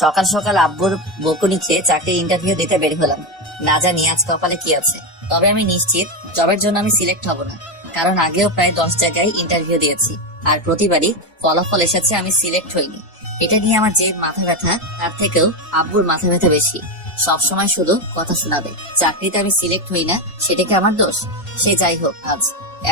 সকাল সকাল আব্বুর বকুনি খেয়ে চাকরির ইন্টারভিউ দিতে বের হলাম। না জানি আজ কপালে কি আছে, তবে আমি নিশ্চিত জবের জন্য আমি সিলেক্ট হব না, কারণ আগেও প্রায় 10 জায়গায় ইন্টারভিউ দিয়েছি আর প্রতিবারই ফলাফল এসেছে আমি সিলেক্ট হইনি। এটা নিয়ে আমার যে মাথা ব্যথা তার থেকেও আব্বুর মাথা ব্যথা বেশি। সবসময় শুধু কথা শোনাবে, চাকরিতে আমি সিলেক্ট হই না সেটা কি আমার দোষ? সে যাই হোক, আজ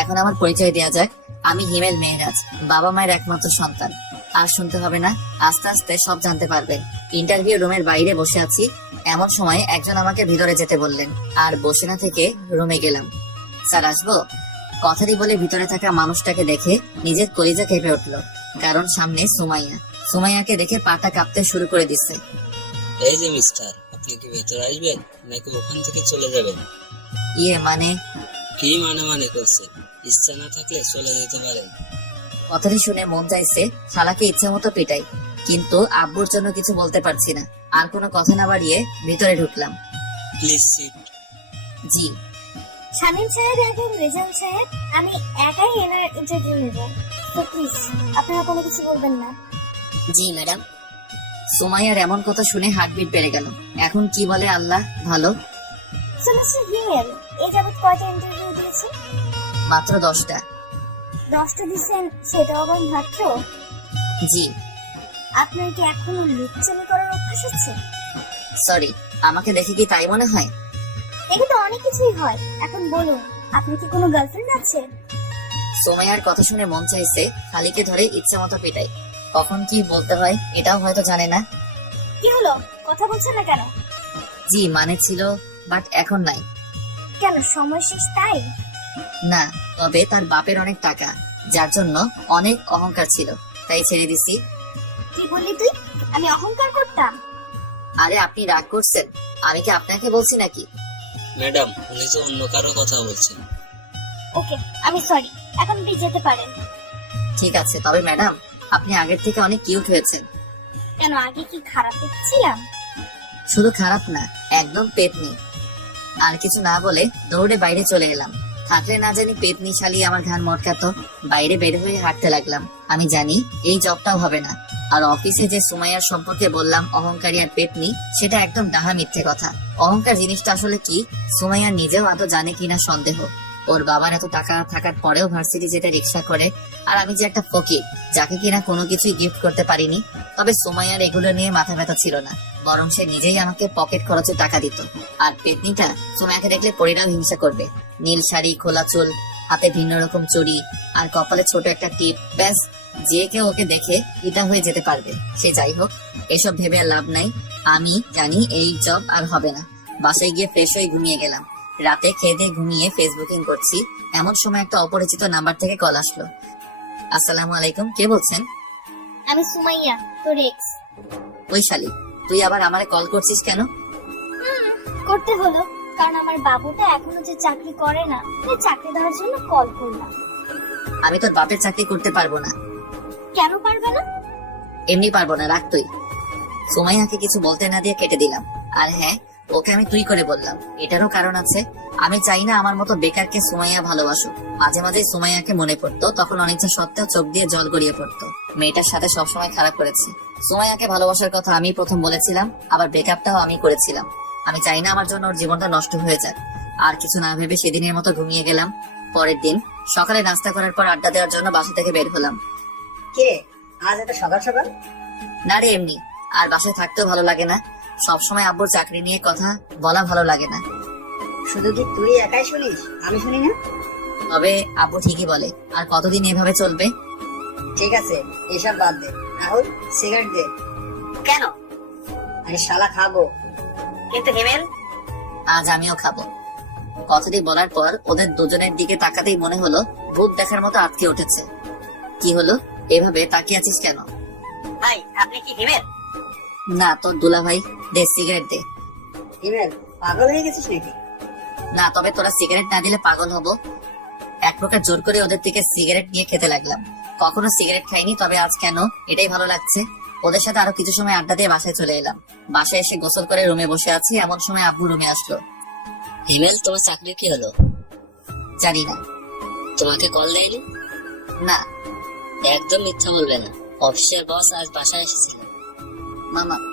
এখন আমার পরিচয় দেওয়া যাক। আমি হিমেল মেহরাজ, বাবা মায়ের একমাত্র সন্তান। আর শুনতে হবে না, আস্তে আস্তে সব জানতে পারবেন। ইন্টারভিউ রুমের বাইরে বসে আছি, এমন সময় একজন আমাকে ভিতরে যেতে বললেন, আর বসে না থেকে রুমে গেলাম। স্যার আসবো? কথাটি বলে ভিতরে থাকা মানুষটাকে দেখে নিজের কলিজা কেঁপে উঠলো, কারণ সামনে সুমাইয়া। সুমাইয়াকে দেখে পাটা কাঁপতে শুরু করে দিচ্ছে। এই যে মিস্টার, আপনি কি ভেতরে আসবেন নাকি ওখান থেকে চলে যাবেন? ইয়ে মানে? কি মানে করছেন? ইচ্ছা না থাকলে চলে যেতে পারেন। কথাটি শুনে মন চাইছে শালাকে ইচ্ছা মতো পিটাই, কিন্তু আব্বুর জন্য কিছু বলতে পারছি না। আর কোনো কথা না বাড়িয়ে ভিতরে ঢুকলাম। Please sit. জি। শামীম সাহেব এবং রেজাউল সাহেব, আমি একাই এনার ইন্টারভিউ নেব, তো প্লিজ আপনারা কোনো কিছু বলবেন না। জি ম্যাডাম। সুমাইয়ার এমন কথা শুনে হার্টবিট বেড়ে গেল। এখন কি বলে আল্লাহ ভালো। সো মিস্টার হিমেল, এই যাবত কয়টা ইন্টারভিউ দিয়েছেন? মাত্র 10টা। 10টা দিচ্ছেন, সেটাও আবার মাত্র? জি। আপনার কি এখনো লুচ্চামি করার অভ্যাস আছে? সরি, আমাকে দেখে কি তাই মনে হয়? দেখে তো অনেক কিছুই হয়। এখন বলুন, আপনার কি কোনো গার্লফ্রেন্ড আছে? সুমাইয়ার কথা শুনে মন চাইছে খালিকে ধরে ইচ্ছে মতো পিটাই। কখন কি বলতে হয় এটাও হয়তো জানে না। কি হলো, কথা বলছেন না কেন? জি মানে ছিল, বাট এখন নাই। কেন, সময় শেষ তাই? না, তবে তার বাপের অনেক টাকা, যার জন্য অনেক অহংকার ছিল, তাই ছেড়ে দিছি। কি বললি তুই? আমি অহংকার করতাম? আরে আপনি রাগ করছেন? আমি কি আপনাকে বলছি নাকি? ম্যাডাম, উনি তো অন্য কারো কথা বলছেন। ওকে, আমি সরি, এখন আপনি যেতে পারেন। ঠিক আছে, তবে ম্যাডাম আপনি আগের থেকে অনেক কিউট হয়েছেন। কেন, আগে কি খারাপ দেখছিলাম? শুধু খারাপ না, একদম পেতনি। আর কিছু না বলে দৌড়ে বাইরে চলে এলাম। থাকলে না জানি পেতনি শালি আমার ঘাড় মটকাতো। বাইরে বের হয়ে হাঁটতে লাগলাম। আমি জানি এই জবটাও হবে না। আর অফিসে যে সুমাইয়ার সম্পর্কে বললাম অহংকারী আর পেতনি, সেটা একদম ডাহা মিথ্যে কথা। অহংকার জিনিসটা আসলে কি সুমাইয়া নিজেও আদৌ জানে কিনা সন্দেহ। ওর বাবার এত টাকা থাকার পরেও ভার্সিটি যেতে রিক্সা করে, আর আমি যে একটা ফকির যাকে কিনা কোনো কিছুই গিফট করতে পারিনি। তবে সুমাইয়ার এগুলো নিয়ে মাথা ব্যথা ছিল না, বরং সে নিজেই আমাকে পকেট খরচে টাকা দিত। আর পেতনিটা সুমাইয়াকে দেখলে পরিণাম হিংসা করবে। নীল শাড়ি, খোলা চুল, হাতে ভিন্ন রকম চুড়ি, আর কপালে ছোট একটা টিপ, ব্যাস যে কেউ ওকে দেখে পিতা হয়ে যেতে পারবে। সে যাই হোক, এসব ভেবে আর লাভ নাই। আমি জানি এই জব আর হবে না। বাসায় গিয়ে ফ্রেশ হয়ে ঘুমিয়ে গেলাম। রাতে খেয়ে দিয়ে ঘুমিয়ে ফেসবুকিং করছি, এমন সময় একটা অপরিচিত নাম্বার থেকে কল আসলো। আসসালামু আলাইকুম, কে বলছেন? আমি সুমাইয়া, তোর এক্স। ওই শালি, তুই আবার আমারে কল করছিস কেন? করতে হলো, কারণ আমার বাবুটা এখনো যে চাকরি করে না, তাই চাকরি দেওয়ার জন্য কল করলাম। আমি তোর বাপের চাকরি করতে পারবো না। কেন পারবে না? এমনি পারবো না, রাখ তুই। সুমাইয়াকে কিছু বলতে না দিয়ে কেটে দিলাম। আর হ্যাঁ, ওকে আমি তুই করে বললাম, এটারও কারণ আছে। আমি চাই না আমার মতো বেকারকে সুমাইয়া ভালোবাসুক। মাঝে মাঝে সুমাইয়াকে মনে পড়তো, তখন অনিচ্ছা সত্ত্বেও চোখ দিয়ে জল গড়িয়ে পড়তো। মেয়েটার সাথে সবসময় খারাপ করেছি। সুমাইয়াকে ভালোবাসার কথা আমি প্রথম বলেছিলাম, আবার ব্রেকআপটাও আমি করেছিলাম। আমি চাই না আমার জন্য ওর জীবনটা নষ্ট হয়ে যাক। আর কিছু না ভেবে সেদিনের মতো ঘুমিয়ে গেলাম। পরের দিন সকালে নাস্তা করার পর আড্ডা দেওয়ার জন্য বাসা থেকে বের হলাম। কে আজ এত সকাল সকাল? না রে, এমনি। আর বাসায় থাকতেও ভালো লাগে না। সবসময় আব্বুর চাকরি নিয়ে কথা বলা ভালো লাগে না। শুধু কি তুই একাই শুনিস, আমি শুনি না? তবে আব্বু ঠিকই বলে, আর কতদিন এভাবে চলবে? ঠিক আছে, এসব বাদ দে। রাহুল, সিগারেট দে। কেন? আরে শালা খাবো। কিন্তু হিমেল, আজ আমিও খাবো। কথাটি বলার পর ওদের দুজনের দিকে তাকাতেই মনে হলো ভূত দেখার মতো আটকে উঠেছে। কি হলো, এভাবে তাকিয়ে আছিস কেন? ভাই, আপনি কি হিমেল? না, তোর দুলা ভাই। দে সিগারেট দে। হিমেল, পাগল হয়ে গেছিস নাকি? না, তবে তোরা সিগারেট না দিলে পাগল হব। এক প্রকার জোর করে ওদের থেকে সিগারেট নিয়ে খেতে লাগলাম। কখনো সিগারেট খাইনি, তবে আজ কেন এটাই ভালো লাগছে। ওদের সাথে আরো কিছু সময় আড্ডা দিয়ে বাসায় চলে এলাম। বাসায় এসে গোসল করে রুমে বসে আছি, এমন সময় আব্বু রুমে আসলো। হিমেল, তোমার চাকরি কি হলো? জানি না। তোমাকে কল দেয়নি? না। একদম মিথ্যা বলবে না, অফিসের বস আজ বাসায় এসেছিল।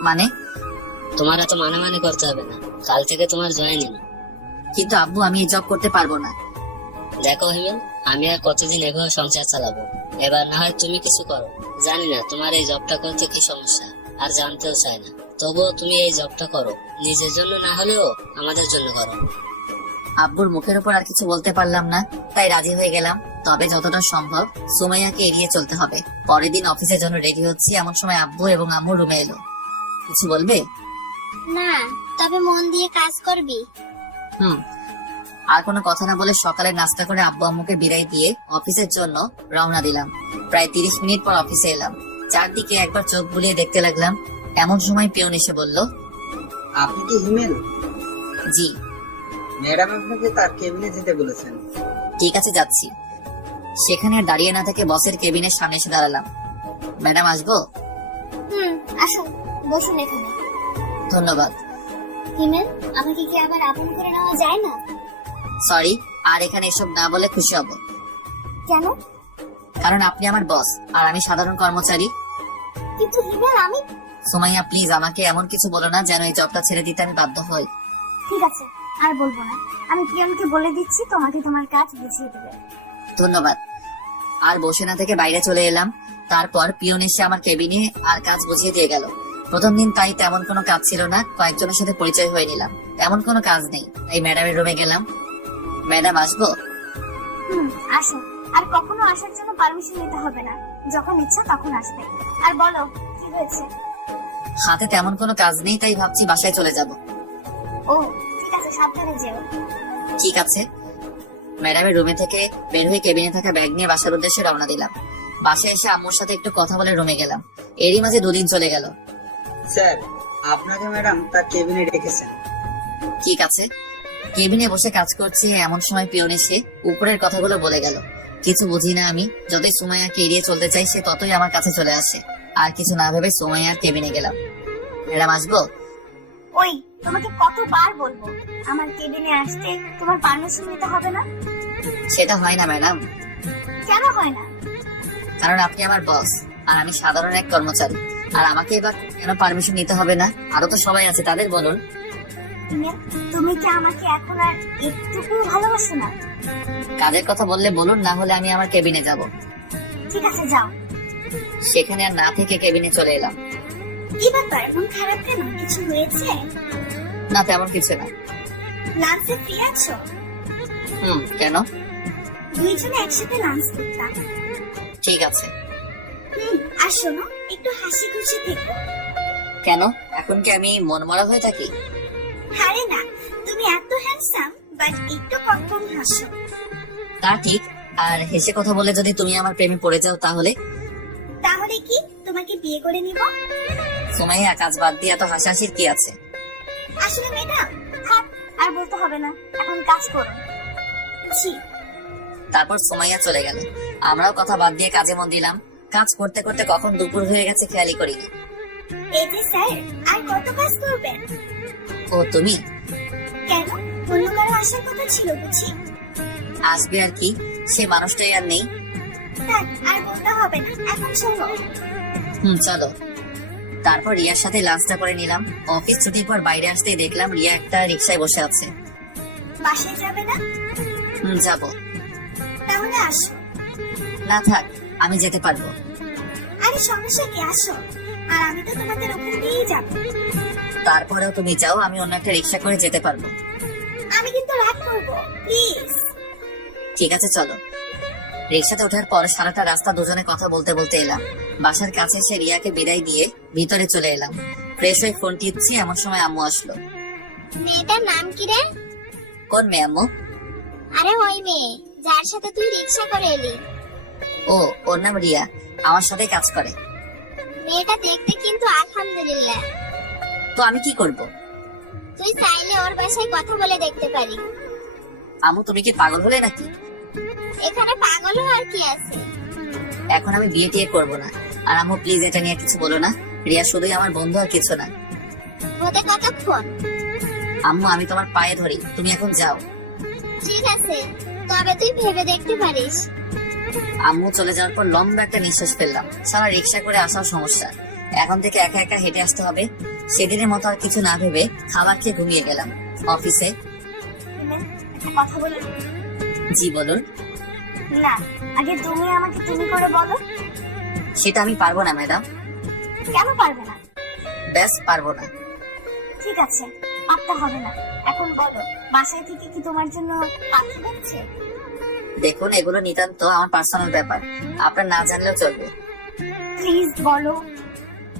মানে? তোমার এত মানে মানে করতে হবে না, কাল থেকে তোমার জয়েনিং। কিন্তু আব্বু, আমি এই জব করতে পারবো না। দেখো হিমেল, আমি আর কতদিন এভাবে সংসার চালাবো? এবার না হয় তুমি কিছু করো। জানি না তোমার এই জবটা করতে কি সমস্যা, আর জানতেও চাই না। তবুও তুমি এই জবটা করো, নিজের জন্য না হলেও আমাদের জন্য করো। আব্বুর মুখের উপর আর কিছু বলতে পারলাম না, তাই রাজি হয়ে গেলাম। তবে যতটা সম্ভব সুমাইয়াকে এড়িয়ে চলতে হবে। পরের দিন অফিসের জন্য রেডি হচ্ছি, এমন সময় আব্বু এবং আম্মু রুমে এলো। কিছু বলবে? না, তবে মন দিয়ে কাজ করবি। হুম। আর কোনো কথা না বলে সকালে নাস্তা করে আব্বু আম্মুকে বিদায় দিয়ে অফিসের জন্য রওনা দিলাম। প্রায় 30 মিনিট পর অফিসে এলাম। চারদিকে একবার চোখ বুলিয়ে দেখতে লাগলাম। এমন সময় পিয়ন এসে বলল, আপনি কি হিমেল? জি। ম্যাডাম আপনাকে তার কেবিনে যেতে বলেছেন। ঠিক আছে, যাচ্ছি। সেখানে আর দাঁড়িয়ে না থেকে বসের কেবিনের সামনে এসে দাঁড়ালাম। ম্যাডাম, আসবো? আসুন, বসুন এখানে। ধন্যবাদ। হিমেল, আমাকে কি আবার আপন করে নেওয়া যায় না? সরি, আর এখানে এসব না বলে খুশি হব। কেন? কারণ আপনি আমার বস আর আমি সাধারণ কর্মচারী। কিন্তু হিমেল, আমি... সুমাইয়া, প্লিজ আমাকে এমন কিছু বলো না যেন এই জবটা ছেড়ে দিতে আমি বাধ্য হই। ঠিক আছে, আর বলবো না। আমি পিয়নকে বলে দিচ্ছি তোমাকে তোমার কাজ বুঝিয়ে দেবে। ধন্যবাদ। আর বসে না থেকে বাইরে চলে এলাম। তারপর পিয়ন এসে আমার কেবিনে আর কাজ বুঝিয়ে দিয়ে গেল। প্রথম দিন তাই তেমন কোনো কাজ ছিল না, কয়েকজনের সাথে পরিচয় হয়ে নিলাম। তেমন কোনো কাজ নেই, তাই ম্যাডামের রুমে গেলাম। ম্যাডাম, আসবো? আসো। আর কখনো আসার জন্য পারমিশন নিতে হবে না, যখন ইচ্ছা তখন আসবে। আর বলো, কি হয়েছে? হাতে তেমন কোনো কাজ নেই, তাই ভাবছি বাসায় চলে যাব। ও ঠিক আছে, সাবধানে যেও। ঠিক আছে। ম্যাডামের রুমে থেকে বের হয়ে কেবিনে থাকা ব্যাগ নিয়ে বাসার উদ্দেশ্যে রওনা দিলাম। বাসায় এসে আম্মুর সাথে একটু কথা বলে রুমে গেলাম। এরই মাঝে 2 দিন চলে গেল। স্যার, আপনাকে ম্যাডাম তার কেবিনে রেখেছেন। ঠিক আছে। কেবিনে বসে কাজ করছি, এমন সময় পিয়ন এসে উপরের কথাগুলো বলে গেল। কিছু বুঝি না আমি। যতই সুমাইয়াকে এড়িয়ে চলতে চাই, সে ততই আমার কাছে চলে আসে। আর কিছু না ভেবে সুমাইয়ার কেবিনে গেলাম। ম্যাডাম, আসবো? ওই, তোমাকে কতবার বলবো আমার কেবিনে আসতে তোমার পারমিশন নিতে হবে না? সেটা হয় না ম্যাডাম। কেন হয় না? কারণ আপনি আমার বস আর আমি সাধারণ এক কর্মচারী। আর আমাকে এবার কেন পারমিশন নিতে হবে না? আরো তো সবাই আছে, তাদের বলুন। হিমেল, তুমি কি আমাকে এখন আর একটুকু ভালোবাসো না? কাজের কথা বললে বলুন, না হলে আমি আমার কেবিনে যাব। ঠিক আছে, যাও। সেখানে আর না থেকে কেবিনে চলে এলাম। কি ব্যাপার, মন খারাপ কেন? কিছু হয়েছে? না, তেমন কিছু না। লাঞ্চে ফ্রি আছো? কেন? দুইজনে একসাথে লাঞ্চ করতাম। ঠিক আছে। আর শোনো, একটু হাসি খুশি থেকো। কেন, এখন কি আমি মনমরা হয়ে থাকি? আরে না, তুমি এত হ্যান্ডসাম, বাট একটু কম কম হাসো। তা ঠিক। আর হেসে কথা বলে যদি তুমি আমার প্রেমে পড়ে যাও, তাহলে? তাহলে কি তোমাকে বিয়ে করে নিব? সুমাইয়া, কাজ বাদ দিয়ে এত হাসাহাসির কি আছে? আসলে ম্যাডাম, থাক, আর বলতে হবে না, এখন কাজ করো। জি। তারপর সুমাইয়া চলে গেল। আমরাও কথা বাদ দিয়ে কাজে মন দিলাম। কাজ করতে করতে কখন দুপুর হয়ে গেছে খেয়ালই করিনি। এই যে স্যার, আর কত কাজ করবেন? ও, তুমি? কেন, অন্য কারো আসার কথা ছিল বুঝি? আসবে আর কি, সে মানুষটাই আর নেই। থাক, আর বলতে হবে না, এখন শোনো। চলো। তারপর রিয়ার সাথে লাঞ্চটা করে নিলাম। অফিস ছুটির পর বাইরে আসতেই দেখলাম রিয়া একটা রিক্সায় বসে আছে। বাসায় যাবে না? যাবো। তাহলে আসো। না থাক, আমি যেতে পারবো। আরে সমস্যা কি, আসো। আর আমি তো তোমাদের ওখান দিয়েই যাবো। তারপরেও তুমি যাও, আমি অন্য একটা রিক্সা করে যেতে পারবো। আমি কিন্তু রাগ করবো, প্লিজ। ঠিক আছে, চলো। রিক্সাতে ওঠার পর সারাটা রাস্তা দুজনে কথা বলতে বলতে এলাম। বাসার কাছে এসে রিয়াকে বিদায় দিয়ে ভিতরে চলে এলাম। ফ্রেশ হয়ে ফোন টিপছি, এমন সময় আম্মু আসলো। মেয়েটার নাম কি রে? কোন মেয়ে আম্মু? আরে ওই মেয়ে যার সাথে তুই রিক্সা করে এলি। ও, ওর নাম রিয়া, আমার সাথে কাজ করে। মেয়েটা দেখতে কিন্তু আলহামদুলিল্লাহ। তো আমি কি করব? তুই চাইলে ওর বাসায় কথা বলে দেখতে পারি। আম্মু, তুমি কি পাগল হলে নাকি? এখানে পাগল হওয়ার কি আছে? এখন আমি বিয়ে টিয়ে করবো না। আর আম্মু, প্লিজ এটা নিয়ে কিছু বলো না। রিয়া শুধুই আমার বন্ধু, আর কিছু না। হতে কতক্ষণ? আম্মু, আমি তোমার পায়ে ধরি, তুমি এখন যাও। ঠিক আছে, তবে তুই ভেবে দেখতে পারিস। আম্মু চলে যাওয়ার পর লম্বা একটা নিঃশ্বাস ফেললাম। সারা রিক্সা করে আসাও সমস্যা, এখন থেকে একা একা হেঁটে আসতে হবে। সেদিনের মতো আর কিছু না ভেবে খাবার খেয়ে ঘুমিয়ে গেলাম। অফিসে হিমেল, একটা কথা বলি। জি বলুন। না, আগে তুমি আমাকে তুমি করে বলো। সেটা আমি পারবো না ম্যাডাম। কেন পারবে না? ব্যাস পারবো না। ঠিক আছে, পারতে হবে না। এখন বলো, বাসায় থেকে কি তোমার জন্য পাত্র দেখছে? দেখুন, এগুলো নিতান্ত আমার পার্সোনাল ব্যাপার, আপনার না জানলেও চলবে। প্লিজ বলো।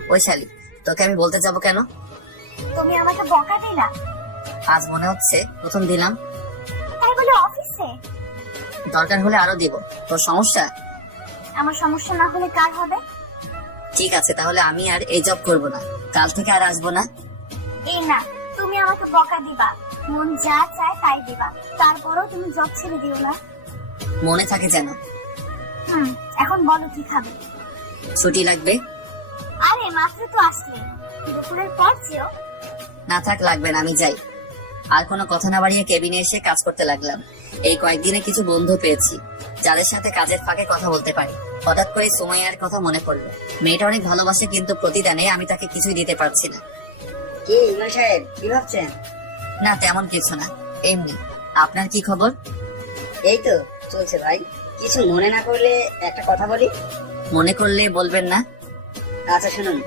বৈশালী, তোকে আমি বলতে যাবো কেন? তুমি আমাকে বকা দিলা, আজ মনে হচ্ছে প্রথম দিলাম। তাই বলে অফিসে? দরকার হলে আরো দিব। তোর সমস্যা? আমার সমস্যা না হলে কার হবে? ঠিক আছে, তাহলে আমি আর এই জব করবো না, কাল থেকে আর আসবো না। এই না, তুমি আমাকে বকা দিবা, মন যা চায় তাই দিবা, তারপরও তুমি জব ছেড়ে দিও না। মনে থাকে যেন। এখন বলো কি খাবে? ছুটি লাগবে? আরে মাত্র তো আসলে, দুপুরের পর যেও। না থাক, লাগবে না, আমি যাই। আর কোনো কথা না বাড়িয়ে কেবিনে এসে কাজ করতে লাগলাম। এই কয়েকদিনে কিছু বন্ধু পেয়েছি যাদের সাথে কাজের ফাঁকে কথা বলতে পারি। হঠাৎ করে সুমাইয়ার কথা মনে পড়লো। মেয়েটা অনেক ভালোবাসে, কিন্তু প্রতিদানে আমি তাকে কিছুই দিতে পারছি না। কি ইমরান সাহেব, কি ভাবছেন? না তেমন কিছু না, এমনি। আপনার কি খবর? এই তো চলছে ভাই। কিছু মনে না করলে একটা কথা বলি। মনে করলে বলবেন না? আচ্ছা শুনুন,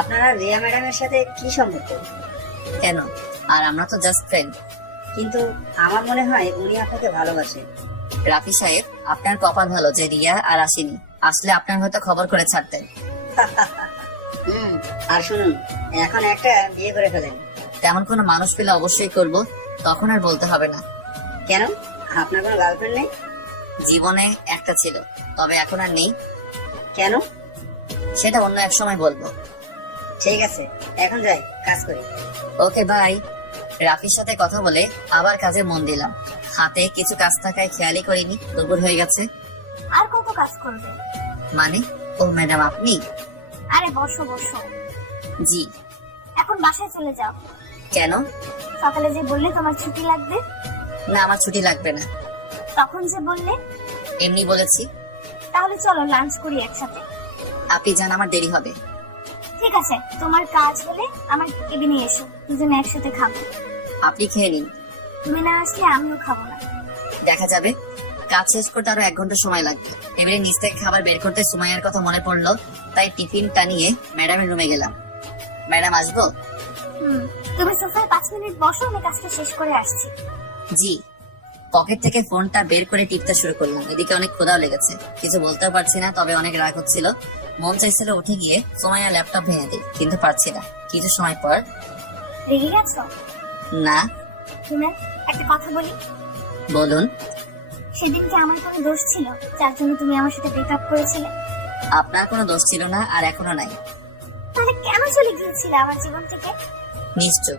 আপনারা রিয়া ম্যাডামের সাথে কি সম্পর্ক? কেন? আর আমরা তো জাস্ট ফ্রেন্ড। কিন্তু আমার মনে হয় উনি আপনাকে ভালোবাসে। রাফি সাহেব, আপনার কপাল ভালো যে রিয়া আর আসেনি, আসলে আপনার হয়তো খবর করে ছাড়তেন। আর শুনুন, এখন একটা বিয়ে করে ফেলেন। তেমন কোনো মানুষ পেলে অবশ্যই করব, তখন আর বলতে হবে না। কেন, আপনার কোনো গার্লফ্রেন্ড নেই? জীবনে একটা ছিল, তবে এখন আর নেই। কেন? সেটা অন্য এক সময় বলবো। ঠিক আছে, এখন যাই, কাজ করি। Okay bye. রাফির সাথে কথা বলে আবার কাজে মন দিলাম। হাতে কিছু কাজ থাকায় খেয়ালই করিনি দুপুর হয়ে গেছে। আর কত কাজ করবে? মানে? ও ম্যাডাম আপনি? আরে বসো বসো। জি। এখন বাসায় চলে যাও। কেন? সকালে যে বললে তোমার ছুটি লাগবে, না আমার ছুটি লাগবে না। তখন যে বললে। এমনি বলেছি। তাহলে চলো লাঞ্চ করি একসাথে। আপনি যান, আমার দেরি হবে। ঠিক আছে, তোমার কাজ হলে আমার কেবিনে এসো, দুজনে একসাথে খাবো। আপনি খেয়ে নিন। তুমি না আসলে আমিও খাবো না। দেখা যাবে। কাজ শেষ করতে আরো 1 ঘন্টা সময় লাগবে। এবারে নিচ থেকে খাবার বের করতে সুমাইয়ার কথা মনে পড়লো, তাই টিফিনটা নিয়ে ম্যাডামের রুমে গেলাম। ম্যাডাম আসবো? তুমি সোফায় 5 মিনিট বসো, আমি কাজটা শেষ করে আসছি। জি। পকেট থেকে ফোনটা বের করে টিপতে শুরু করলাম। এদিকে অনেক ক্ষুধাও লেগেছে, কিছু বলতেও পারছি না, তবে অনেক রাগ হচ্ছিল। মন চাইছিল উঠে গিয়ে সুমাইয়ার ল্যাপটপ ভেঙে দিই, কিন্তু পারছি না। কিছু সময় পর। রেগে গেছো? না। হিমেল, একটা কথা বলি। বলুন। সেদিন কি আমার কোনো দোষ ছিল যার জন্য তুমি আমার সাথে ব্রেকআপ করেছিলে? আপনার কোনো দোষ ছিল না, আর এখনো নাই। তাহলে কেন চলে গিয়েছিলে আমার জীবন থেকে? নিশ্চয়।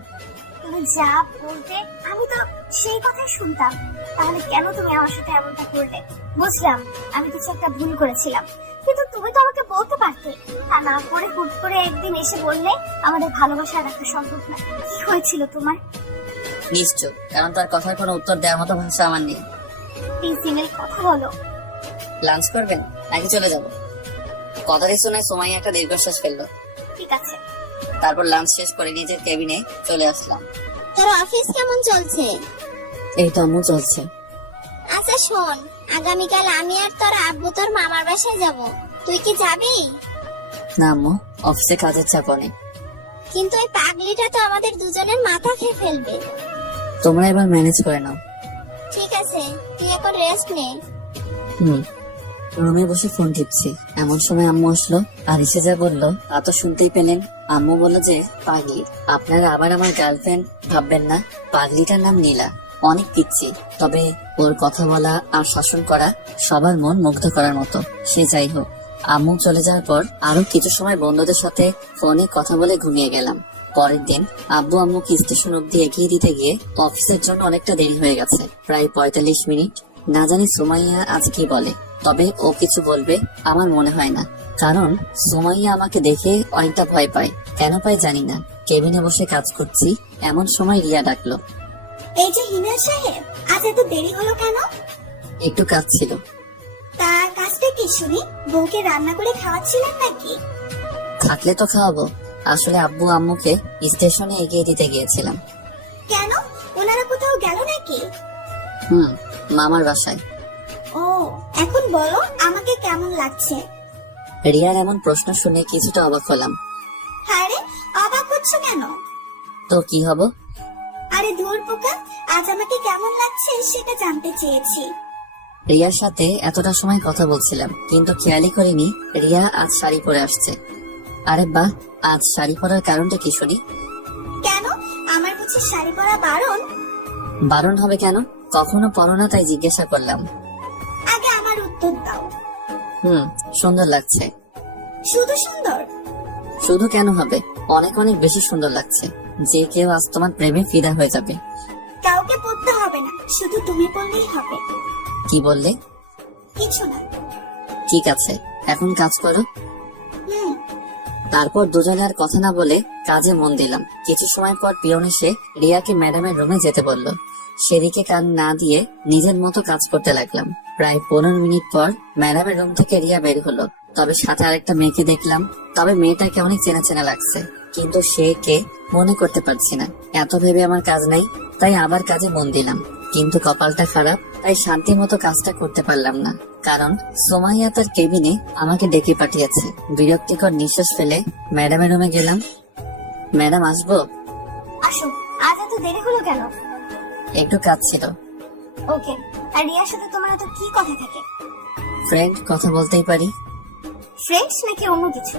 তুমি যা বলতে আমি তো সেই কথাই শুনতাম, তাহলে কেন তুমি আমার সাথে এমনটা করলে? বুঝলাম আমি কিছু একটা ভুল করেছিলাম, কিন্তু তুমি তো আমাকে বলতে পারতে। তা না করে হুট করে একদিন এসে বললে আমাদের ভালোবাসা রাখা সম্ভব না। কি হয়েছিল তোমার? নিশ্চয়, কারণ তার কথার কোনো উত্তর দেওয়ার মতো ভাষা আমার নেই। প্লিজ হিমেল, কথা বলো। লাঞ্চ করবেন নাকি চলে যাব? কথাটি শুনে সুমাইয়া একটা দীর্ঘশ্বাস ফেললো। ঠিক আছে। তারপর লাঞ্চ শেষ করে নিজের কেবিনে চলে আসলাম। তোর অফিস কেমন চলছে? এই তো আম্মু চলছে। আচ্ছা শোন, আগামীকাল আমি আর তোর আব্বু তোর মামার বাসায় যাব, তুই কি যাবি? না আম্মু, অফিসে কাজের চাপ অনেক। কিন্তু ওই পাগলিটা তো আমাদের দুজনের মাথা খেয়ে ফেলবে। তোমরা এবার ম্যানেজ করে নাও। ঠিক আছে, তুই এখন রেস্ট নে। রুমে বসে ফোন টিপছি, এমন সময় আম্মু আসলো আর এসে যা বললো তা তো শুনতেই পেলেন। আম্মু বললো যে পাগলি, আপনারা আবার আমার গার্লফ্রেন্ড ভাববেন না। পাগলিটার নাম নীলা, অনেক পিচ্ছি, তবে ওর কথা বলা আর শাসন করা সবার মন মুগ্ধ করার মতো। সে যাই হোক, আম্মু চলে যাওয়ার পর আরো কিছু সময় বন্ধুদের সাথে ফোনে কথা বলে ঘুমিয়ে গেলাম। পরের দিন আব্বু আম্মুকে স্টেশন অব্দি এগিয়ে দিতে গিয়ে অফিসের জন্য অনেকটা দেরি হয়ে গেছে, প্রায় 45 মিনিট। না জানি সুমাইয়া আজ কি বলে, তবে ও কিছু বলবে আমার মনে হয় না, কারণ সুমাইয়া আমাকে দেখে অনেকটা ভয় পায়। কেন পায় জানি না। কেবিনে বসে কাজ করছি, এমন সময় রিয়া ডাকলো। এই যে হিমেল সাহেব, আজ এত দেরি হলো কেন? একটু কাজ ছিল। তা কাজটা কি শুনি? বউকে রান্না করে খাওয়াচ্ছিলেন নাকি? থাকলে তো খাওয়াবো। আসলে আব্বু আম্মুকে স্টেশনে এগিয়ে দিতে গিয়েছিলাম। কেন, ওনারা কোথাও গেল নাকি? মামার বাসায়। ও, এখন বলো আমাকে কেমন লাগছে? রিয়ার এমন প্রশ্ন শুনে কিছুটা অবাক হলাম। আরে অবাক হচ্ছ কেন? তো কি হব? আরে ধুর পোকা, আজ আমাকে কেমন লাগছে সেটা জানতে চেয়েছি। রিয়ার সাথে এতটা সময় কথা বলছিলাম, কিন্তু খেয়ালই করিনি রিয়া আজ শাড়ি পরে আসছে। আরে বাহ, আজ শাড়ি পরার কারণটা কি শুনি? কেন, আমার বুঝি শাড়ি পরা বারণ? বারণ হবে কেন? কখনো পরো না তাই জিজ্ঞাসা করলাম। আগে আমার উত্তর দাও। সুন্দর লাগছে। শুধু সুন্দর? শুধু কেন হবে, অনেক অনেক বেশি সুন্দর লাগছে। যে কেউ আজ তোমার প্রেমে ফিদা হয়ে যাবে। কাউকে পড়তে হবে না, শুধু তুমি বললেই হবে। কি বললে? কিছু না। ঠিক আছে, এখন কাজ করো। হুম। তারপর দুজনে আর কথা না বলে কাজে মন দিলাম। কিছু সময় পর পিয়ন এসে রিয়াকে ম্যাডামের রুমে যেতে বলল। সেদিকে কান না দিয়ে নিজের মতো কাজ করতে লাগলাম। প্রায় 15 মিনিট পর ম্যাডামের রুম থেকে রিয়া বের হলো। তবে সাথে আরেকটা মেয়েকে দেখলাম। তবে মেয়েটাকে অনেক চেনা চেনা লাগছে, কিন্তু সে কে মনে করতে পারছি না। এত ভেবে আমার কাজ নাই, তাই আবার কাজে মন দিলাম। কিন্তু কপালটা খারাপ, তাই শান্তি মতো কাজটা করতে পারলাম না। কারণ সোমাইয়া তার কেবিনে আমাকে ডেকে পাঠিয়েছে। বিরক্তিকর নিঃশ্বাস ফেলে ম্যাডামের রুমে গেলাম। ম্যাডাম আসবো? আসো। আজ এত দেরি হলো কেন? একটু কাজ ছিল। ওকে। আর রিয়ার সাথে তোমার এত কি কথা থাকে? ফ্রেন্ড, কথা বলতেই পারি। ফ্রেন্ডস নাকি অন্য কিছু?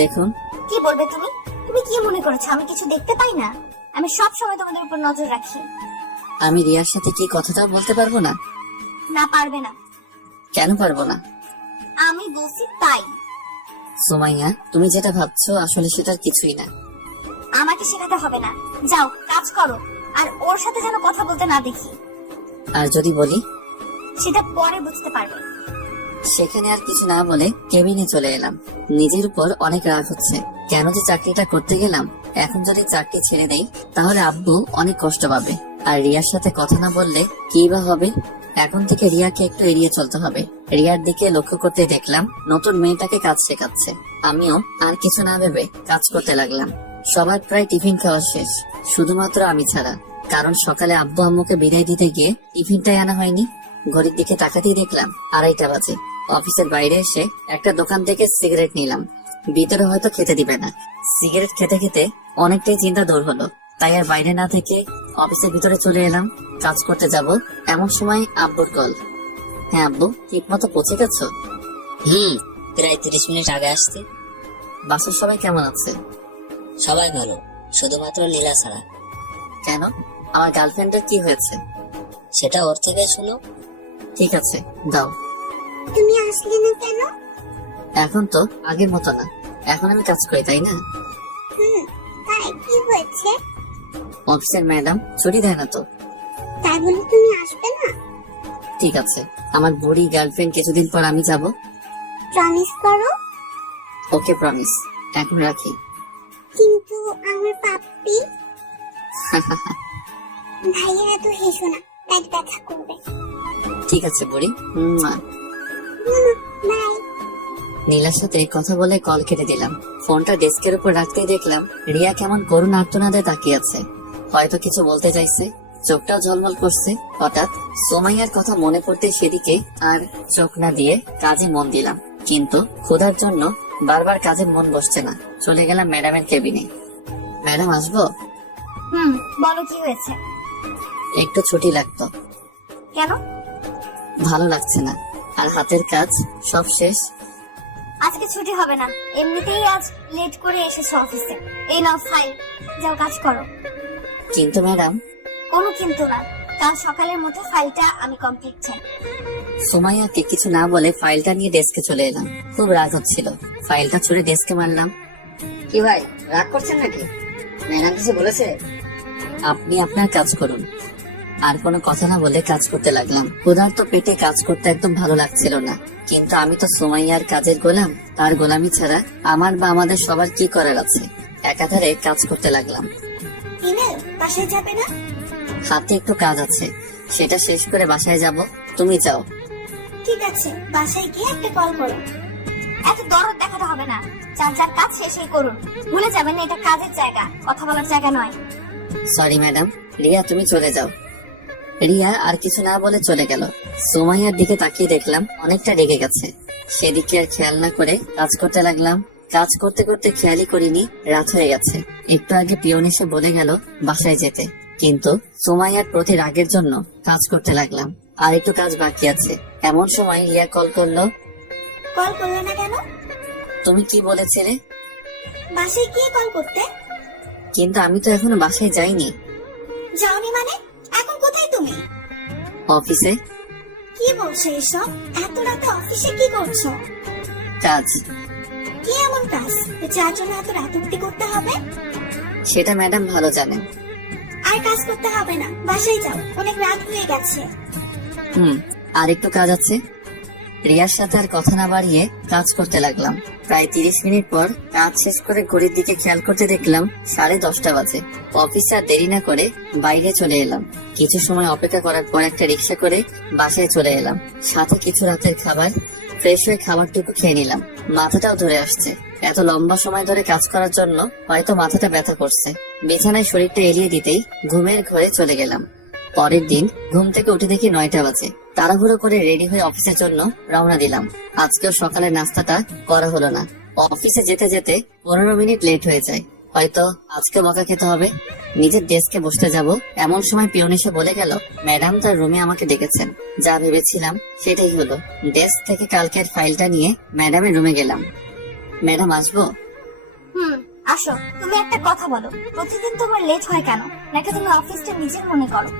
দেখুন। কি বলবে তুমি? তুমি কি মনে করেছো আমি কিছু দেখতে পাই না? আমি সব সময় তোমাদের উপর নজর রাখি। আমি রিয়ার সাথে কি কথাটাও বলতে পারবো না? না, পারবে না। কেন পারবো না? আমি বলছি তাই। সোমাইয়া, তুমি যেটা ভাবছো আসলে সেটার কিছুই না। আমাকে শেখাতে হবে না, যাও কাজ করো। আর ওর সাথে যেন কথা বলতে না দেখি। আর যদি বলি? সেটা পরে বুঝতে পারবে। সেখানে আর কিছু না বলে কেবিনে চলে এলাম। নিজের উপর অনেক রাগ হচ্ছে। কেন যে চাকরিটা করতে গেলাম? এখন যদি চাকরি ছেড়ে দেই তাহলে আব্বু অনেক কষ্ট পাবে। আর রিয়ার সাথে কথা না বললে কি বা হবে। এখন থেকে রিয়াকে একটু এড়িয়ে চলতে হবে। রিয়ার দিকে লক্ষ্য করতে দেখলাম নতুন মেয়েটাকে কাজ শেখাচ্ছে। আমিও আর কিছু না ভেবে কাজ করতে লাগলাম। সবার প্রায় টিফিন খাওয়া শেষ, শুধুমাত্র আমি ছাড়া। কারণ সকালে আব্বু আম্মুকে বিদায় দিতে গিয়ে টিফিনটাই আনা হয়নি। ঘড়ির দিকে তাকাতেই দেখলাম 2:30 বাজে। অফিসের বাইরে এসে একটা দোকান থেকে সিগারেট নিলাম। ভিতরে হয়তো খেতে দিবে না। সিগারেট খেতে খেতে অনেকটাই চিন্তা দূর হলো, তাই আর বাইরে না থেকে অফিসের ভিতরে চলে এলাম। কাজ করতে যাব এমন সময় আব্বুর কল। হ্যাঁ আব্বু, ঠিক মতো পৌঁছে গেছো? প্রায় 30 মিনিট আগে আসছি। বাসার সবাই কেমন আছে? সবাই ভালো, শুধুমাত্র নীলা ছাড়া। কেন, আমার গার্লফ্রেন্ডের কি হয়েছে? সেটা ওর থেকে শুনো। ঠিক আছে, দাও। তুমি আসলে না কেন? এখন তো আগের মতো না, এখন আমি কাজ করি, তাই না? তাই কি হয়েছে? অফিসের ম্যাডাম ছুটি দেয় না তো। তাই বলে তুমি আসবে না? ঠিক আছে, আমার বুড়ি গার্লফ্রেন্ড কিছুদিন পর আমি যাব। প্রমিস করো। ওকে, প্রমিস। এখন রাখি। কিন্তু আমার পাপ্পি। ভাইয়া এত হেসো না, পেট ব্যথা করবে। ঠিক আছে বুড়ি। বাই। নীলার সাথে কথা বলে কল কেটে দিলাম। ফোনটা ডেস্কের উপর রাখতেই দেখলাম রিয়া কেমন করুণ আর্তনাদে তাকিয়ে আছে। হয়তো কিছু বলতে চাইছে, চোখটাও ঝলমল করছে। হঠাৎ সোমাইয়ার কথা মনে পড়তে সেদিকে আর চোখ না দিয়ে কাজে মন দিলাম। কিন্তু ক্ষুধার জন্য বারবার কাজে মন বসছে না। চলে গেলাম ম্যাডামের কেবিনে। ম্যাডাম আসবো? বলো কি হয়েছে? একটু ছুটি লাগতো। কেন? ভালো লাগছে না, আর হাতের কাজ সব শেষ। আজকে ছুটি হবে না, এমনিতেই আজ লেট করে এসেছো অফিসে। এই নাও ফাইল, যাও কাজ করো। কিন্তু ম্যাডাম। কোনো কিন্তু না, কাল সকালের মধ্যে ফাইলটা আমি কমপ্লিট চাই। সোমাইয়াকে কিছু না বলে ফাইলটা নিয়ে ডেস্কে চলে এলাম। খুব রাগ হচ্ছিল, ফাইলটা ছুঁড়ে ডেস্কে মারলাম। কি ভাই, রাগ করছেন নাকি? ম্যাডাম কিছু বলেছে? আপনি আপনার কাজ করুন। আর কোনো কথা না বলে কাজ করতে লাগলাম। ক্ষুধার্ত পেটে কাজ করতে একদম ভালো লাগছিল না, কিন্তু আমি তো সোমাইয়ার কাজের গোলাম। তার গোলামি ছাড়া আমার বা আমাদের সবার কি করার আছে। একাধারে কাজ করতে লাগলাম। ইমেল, বাসায় যাবে না? হাতে একটু কাজ আছে, সেটা শেষ করে বাসায় যাব। তুমি যাও। ঠিক আছে, বাসায় গিয়ে একটা কল করো। এত দরদ দেখাতে হবে না। যার যার কাজ শেষই করুন। ভুলে যাবেন না এটা কাজের জায়গা, কথা বলার জায়গা নয়। Sorry madam. রিয়া তুমি চলে যাও। রিয়া আর কিছু না বলে চলে গেল। সুমাইয়ার দিকে তাকিয়ে দেখলাম অনেকটা রেগে গেছে। সেদিকে আর খেয়াল না করে কাজ করতে লাগলাম। কাজ করতে করতে খেয়ালই করিনি রাত হয়ে গেছে। একটু আগে পিয়ন এসে বলে গেল বাসায় যেতে, কিন্তু সুমাইয়ার প্রতি রাগের জন্য কাজ করতে লাগলাম। আর একটু কাজ বাকি আছে। এমন সময় রিয়া কল করলো। কল করলে না কেন? তুমি কি বলেছিলে? বাসায় গিয়ে কল করতে। কিন্তু আমি তো এখনো বাসায় যাইনি। যাওনি মানে? এখন কোথায় তুমি? অফিসে। কি বলছো এসব? এত রাতে অফিসে কি করছো? কাজ। কি এমন কাজ যার জন্য এত রাত অবধি করতে হবে? সেটা ম্যাডাম ভালো জানেন। আর কাজ করতে হবে না, বাসায় যাও, অনেক রাত হয়ে গেছে। আর একটু কাজ আছে। রিয়ার সাথে আর কথা না বাড়িয়ে কাজ করতে লাগলাম। প্রায় 30 মিনিট পর কাজ শেষ করে ঘড়ির দিকে খেয়াল করতে দেখলাম 10:30 বাজে। অফিসে আর দেরি না করে বাইরে চলে এলাম। কিছু সময় অপেক্ষা করার পর একটা রিক্সা করে বাসায় চলে এলাম। সাথে কিছু রাতের খাবার। ফ্রেশ হয়ে খাবারটুকু খেয়ে নিলাম। মাথাটাও ধরে আসছে। এত লম্বা সময় ধরে কাজ করার জন্য হয়তো মাথাটা ব্যথা করছে। বিছানায় শরীরটা এড়িয়ে দিতেই ঘুমের ঘরে চলে গেলাম। পরের দিন ঘুম থেকে উঠে দেখি 9টা বাজে। তাড়াহুড়ো করে রেডি হয়ে অফিসের জন্য রওনা দিলাম। আজকেও সকালের নাস্তাটা করা হলো না। অফিসে যেতে যেতে 15 মিনিট লেট হয়ে যায়। হয়তো আজকে বকা খেতে হবে। নিজের ডেস্কে বসতে যাব, এমন সময় পিয়ন এসে বলে গেল ম্যাডাম তার রুমে আমাকে ডেকেছেন। যা ভেবেছিলাম সেটাই হলো। ডেস্ক থেকে কালকের ফাইলটা নিয়ে ম্যাডামের রুমে গেলাম। ম্যাডাম আসবো? আসো। তুমি একটা কথা বলো, প্রতিদিন তোমার লেট হয় কেন? নাকি তুমি অফিসটা নিজের মনে করো?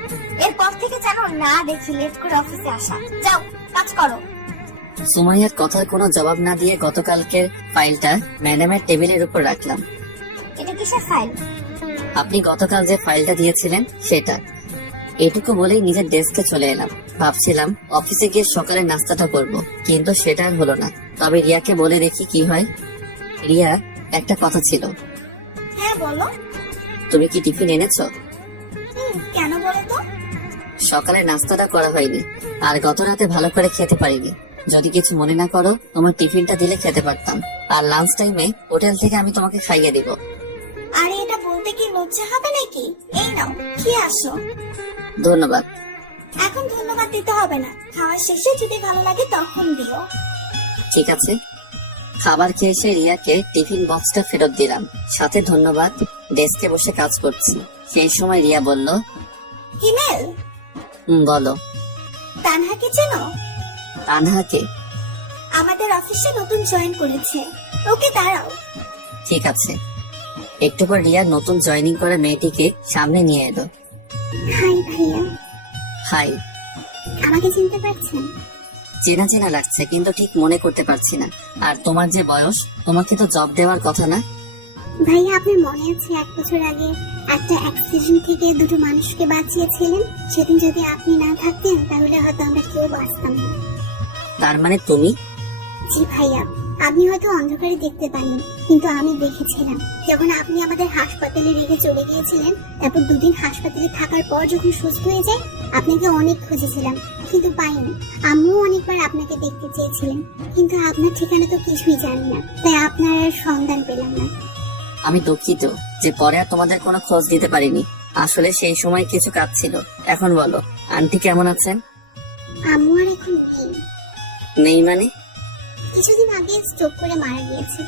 এরপর থেকে যেন না দেখি লেট করে অফিসে আসা। যাও, কাজ করো। সুমাইয়ার কথার কোনো জবাব না দিয়ে গতকালকের ফাইলটা ম্যাডামের টেবিলের উপর রাখলাম। এটা কিসের ফাইল? আপনি গতকাল যে ফাইলটা দিয়েছিলেন সেটা। এটুকু বলেই নিজের ডেস্কে চলে এলাম। ভাবছিলাম অফিসে গিয়ে সকালে নাস্তাটা করব, কিন্তু সেটা আর হলো না। তবে রিয়াকে বলে দেখি কি হয়। রিয়া, একটা কথা ছিল। হ্যাঁ বলো। তুমি কি টিফিন এনেছো? কেন বলো তো? সকালে নাস্তাটা করা হয়নি, আর গত রাতে ভালো করে খেতে পারিনি। যদি কিছু মনে না করো, তোমার টিফিনটা দিলে খেতে পারতাম। আর লাঞ্চ টাইমে হোটেল থেকে আমি তোমাকে খাইয়ে দিব। আরে এটা বলতে কি লজ্জা হবে নাকি? এই নাও, খেয়ে আসো। ধন্যবাদ। এখন ধন্যবাদ দিতে হবে না, খাওয়ার শেষে যদি ভালো লাগে তখন দিও। ঠিক আছে। খাবার খেয়ে এসে রিয়াকে টিফিন বক্সটা ফেরত দিলাম, সাথে ধন্যবাদ। ডেস্কে বসে কাজ করছি। সেই সময় রিয়া বলল, হিমেল, বলো। তানহাকে চেনো? তানহাকে? আমাদের অফিসে নতুন জয়েন করেছে। ওকে দাঁড়াও। ঠিক আছে। একটু পর রিয়া নতুন জয়েনিং করা মেয়েটিকে সামনে নিয়ে এলো। হাই ভাইয়া। হাই। আমাকে চিনতে পারছেন? চেনা চেনা লাগছে, কিন্তু ঠিক মনে করতে পারছি না। আর তোমার যে বয়স, তোমাকে তো জব দেওয়ার কথা না? ভাইয়া আপনার মনে আছে 1 বছর আগে একটা অ্যাক্সিডেন্ট থেকে দুটো মানুষকে বাঁচিয়েছিলেন? সেদিন যদি আপনি না থাকতেন তাহলে হয়তো আমরা কেউ বাঁচতাম না। তার মানে তুমি? জি ভাইয়া, আপনি হয়তো অন্ধকারে দেখতে পাননি, কিন্তু আমি দেখেছিলাম। যখন আপনি আমাদের হাসপাতালে রেখে চলে গিয়েছিলেন, তারপর 2 দিন হাসপাতালে থাকার পর যখন সুস্থ হয়ে যায়, আপনাকে অনেক খুঁজেছিলাম কিন্তু পাইনি। আম্মু অনেকবার আপনাকে দেখতে চেয়েছিলেন, কিন্তু আপনার ঠিকানা তো কিছুই জানি না, তাই আপনার আর সন্ধান পেলাম না। আমি দুঃখিত যে পরে আর তোমাদের কোনো খোঁজ দিতে পারিনি। আসলে সেই সময় কিছু কাজ ছিল। এখন বলো, আন্টি কেমন আছেন? আম্মু আর এখন নেই। নেই মানে? কিছুদিন আগে স্ট্রোক করে মারা গিয়েছে।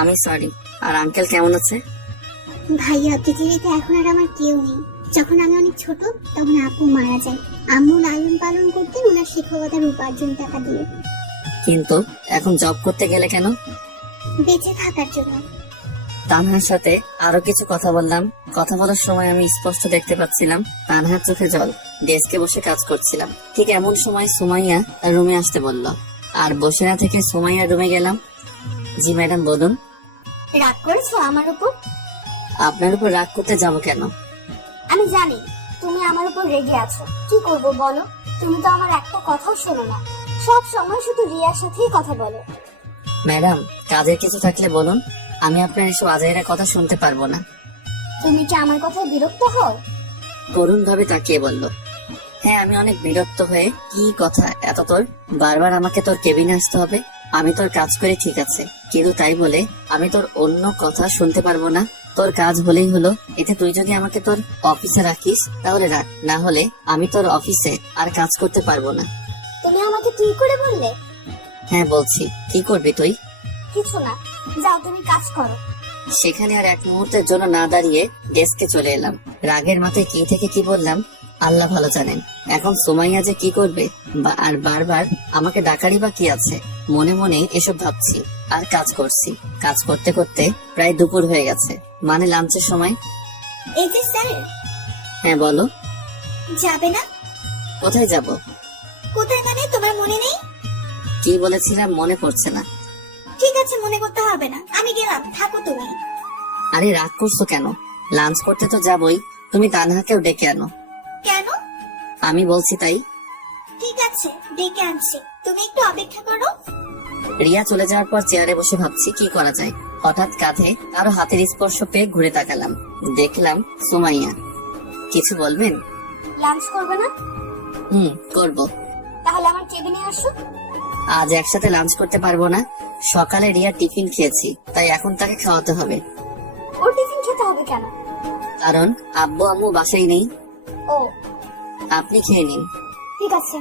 আমি সরি। আর আঙ্কেল কেমন আছে? ভাইয়া, পৃথিবীতে এখন আর আমার কেউ নেই। যখন আমি অনেক ছোট তখন আব্বু মারা যায়। আম্মু লালন পালন করতেন ওনার শিক্ষকতার উপার্জন টাকা দিয়ে। কিন্তু এখন জব করতে গেলে কেন? বেঁচে থাকার জন্য। তানহার সাথে আরো কিছু কথা বললাম। কথা বলার সময় আমি স্পষ্ট দেখতে পাচ্ছিলাম তানহার চোখে জল। ডেস্কে বসে কাজ করছিলাম। ঠিক এমন সময় সুমাইয়া তার রুমে আসতে বলল, আর বসে না থেকে সুমাইয়ার রুমে গেলাম। জি ম্যাডাম, বলুন। রাগ করেছো আমার উপর? আপনার উপর রাগ করতে যাব কেন? আমি জানি তুমি আমার উপর রেগে আছো। কি করব বলো? তুমি তো আমার একটা কথাও শোনো না, সব সময় শুধু রিয়ার সাথেই কথা বলো। ম্যাডাম, কাজের কিছু থাকলে বলুন। আমি আপনার এসব আজাইরা কথা শুনতে পারবো না। তুমি কি আমার কথায় বিরক্ত হও? করুণ ভাবে তাকিয়ে বলল, হ্যাঁ আমি অনেক বিরক্ত হয়ে। কি কথা এত তোর? বারবার আমাকে তোর কেবিনে আসতে হবে? আমি তোর কাজ করি ঠিক আছে, কিন্তু তাই বলে আমি তোর অন্য কথা শুনতে পারবো না। তোর কাজ হলেই হলো। এতে তুই যদি আমাকে তোর অফিসে রাখিস তাহলে রাখ, না হলে আমি তোর অফিসে আর কাজ করতে পারবো না। তুমি আমাকে তুই করে বললে? হ্যাঁ বলছি, কি করবি তুই? কিছু না, যাও তুমি কাজ করো। সেখানে আর এক মুহূর্তের জন্য না দাঁড়িয়ে ডেস্কে চলে এলাম। রাগের মাথায় কি থেকে কি বললাম আল্লাহ ভালো জানেন। এখন সুমাইয়া যে কি করবে আর বারবার আমাকে ডাকারই বা কি আছে, মনে মনে এসব ভাবছি আর কাজ করছি। কাজ করতে করতে প্রায় দুপুর হয়ে গেছে, মানে লাঞ্চের সময়। এই যে স্যার, হ্যাঁ বলো। যাবে না? কোথায় যাব? কোথায় মানে তোমার মনে নেই? কি বলেছিলাম মনে পড়ছে না। ঠিক আছে, মনে করতে হবে না, আমি গেলাম, থাকো তুমি। আরে রাগ করছো কেন? লাঞ্চ করতে তো যাবই, তুমি তানহাকেও ডেকে আনো। কেন? আমি বলছি তাই। ঠিক আছে, ডেকে আনছি, তুমি একটু অপেক্ষা করো। রিয়া চলে যাওয়ার পর চেয়ারে বসে ভাবছি কি করা যায়। হঠাৎ কাঁধে কারো হাতের স্পর্শ পেয়ে ঘুরে তাকালাম, দেখলাম সুমাইয়া। কিছু বলবেন? লাঞ্চ করবে না? করব। তাহলে আমার কেবিনে আসো। আজ একসাথে লাঞ্চ করতে পারবো না, সকালে রিয়া টিফিন খেয়েছি, তাই এখন তাকে খাওয়াতে হবে। ওর টিফিন খেতে হবে কেন? কারণ আব্বু আম্মু বাসায় নেই। ও আপনি খেয়ে নিন। ঠিক আছে।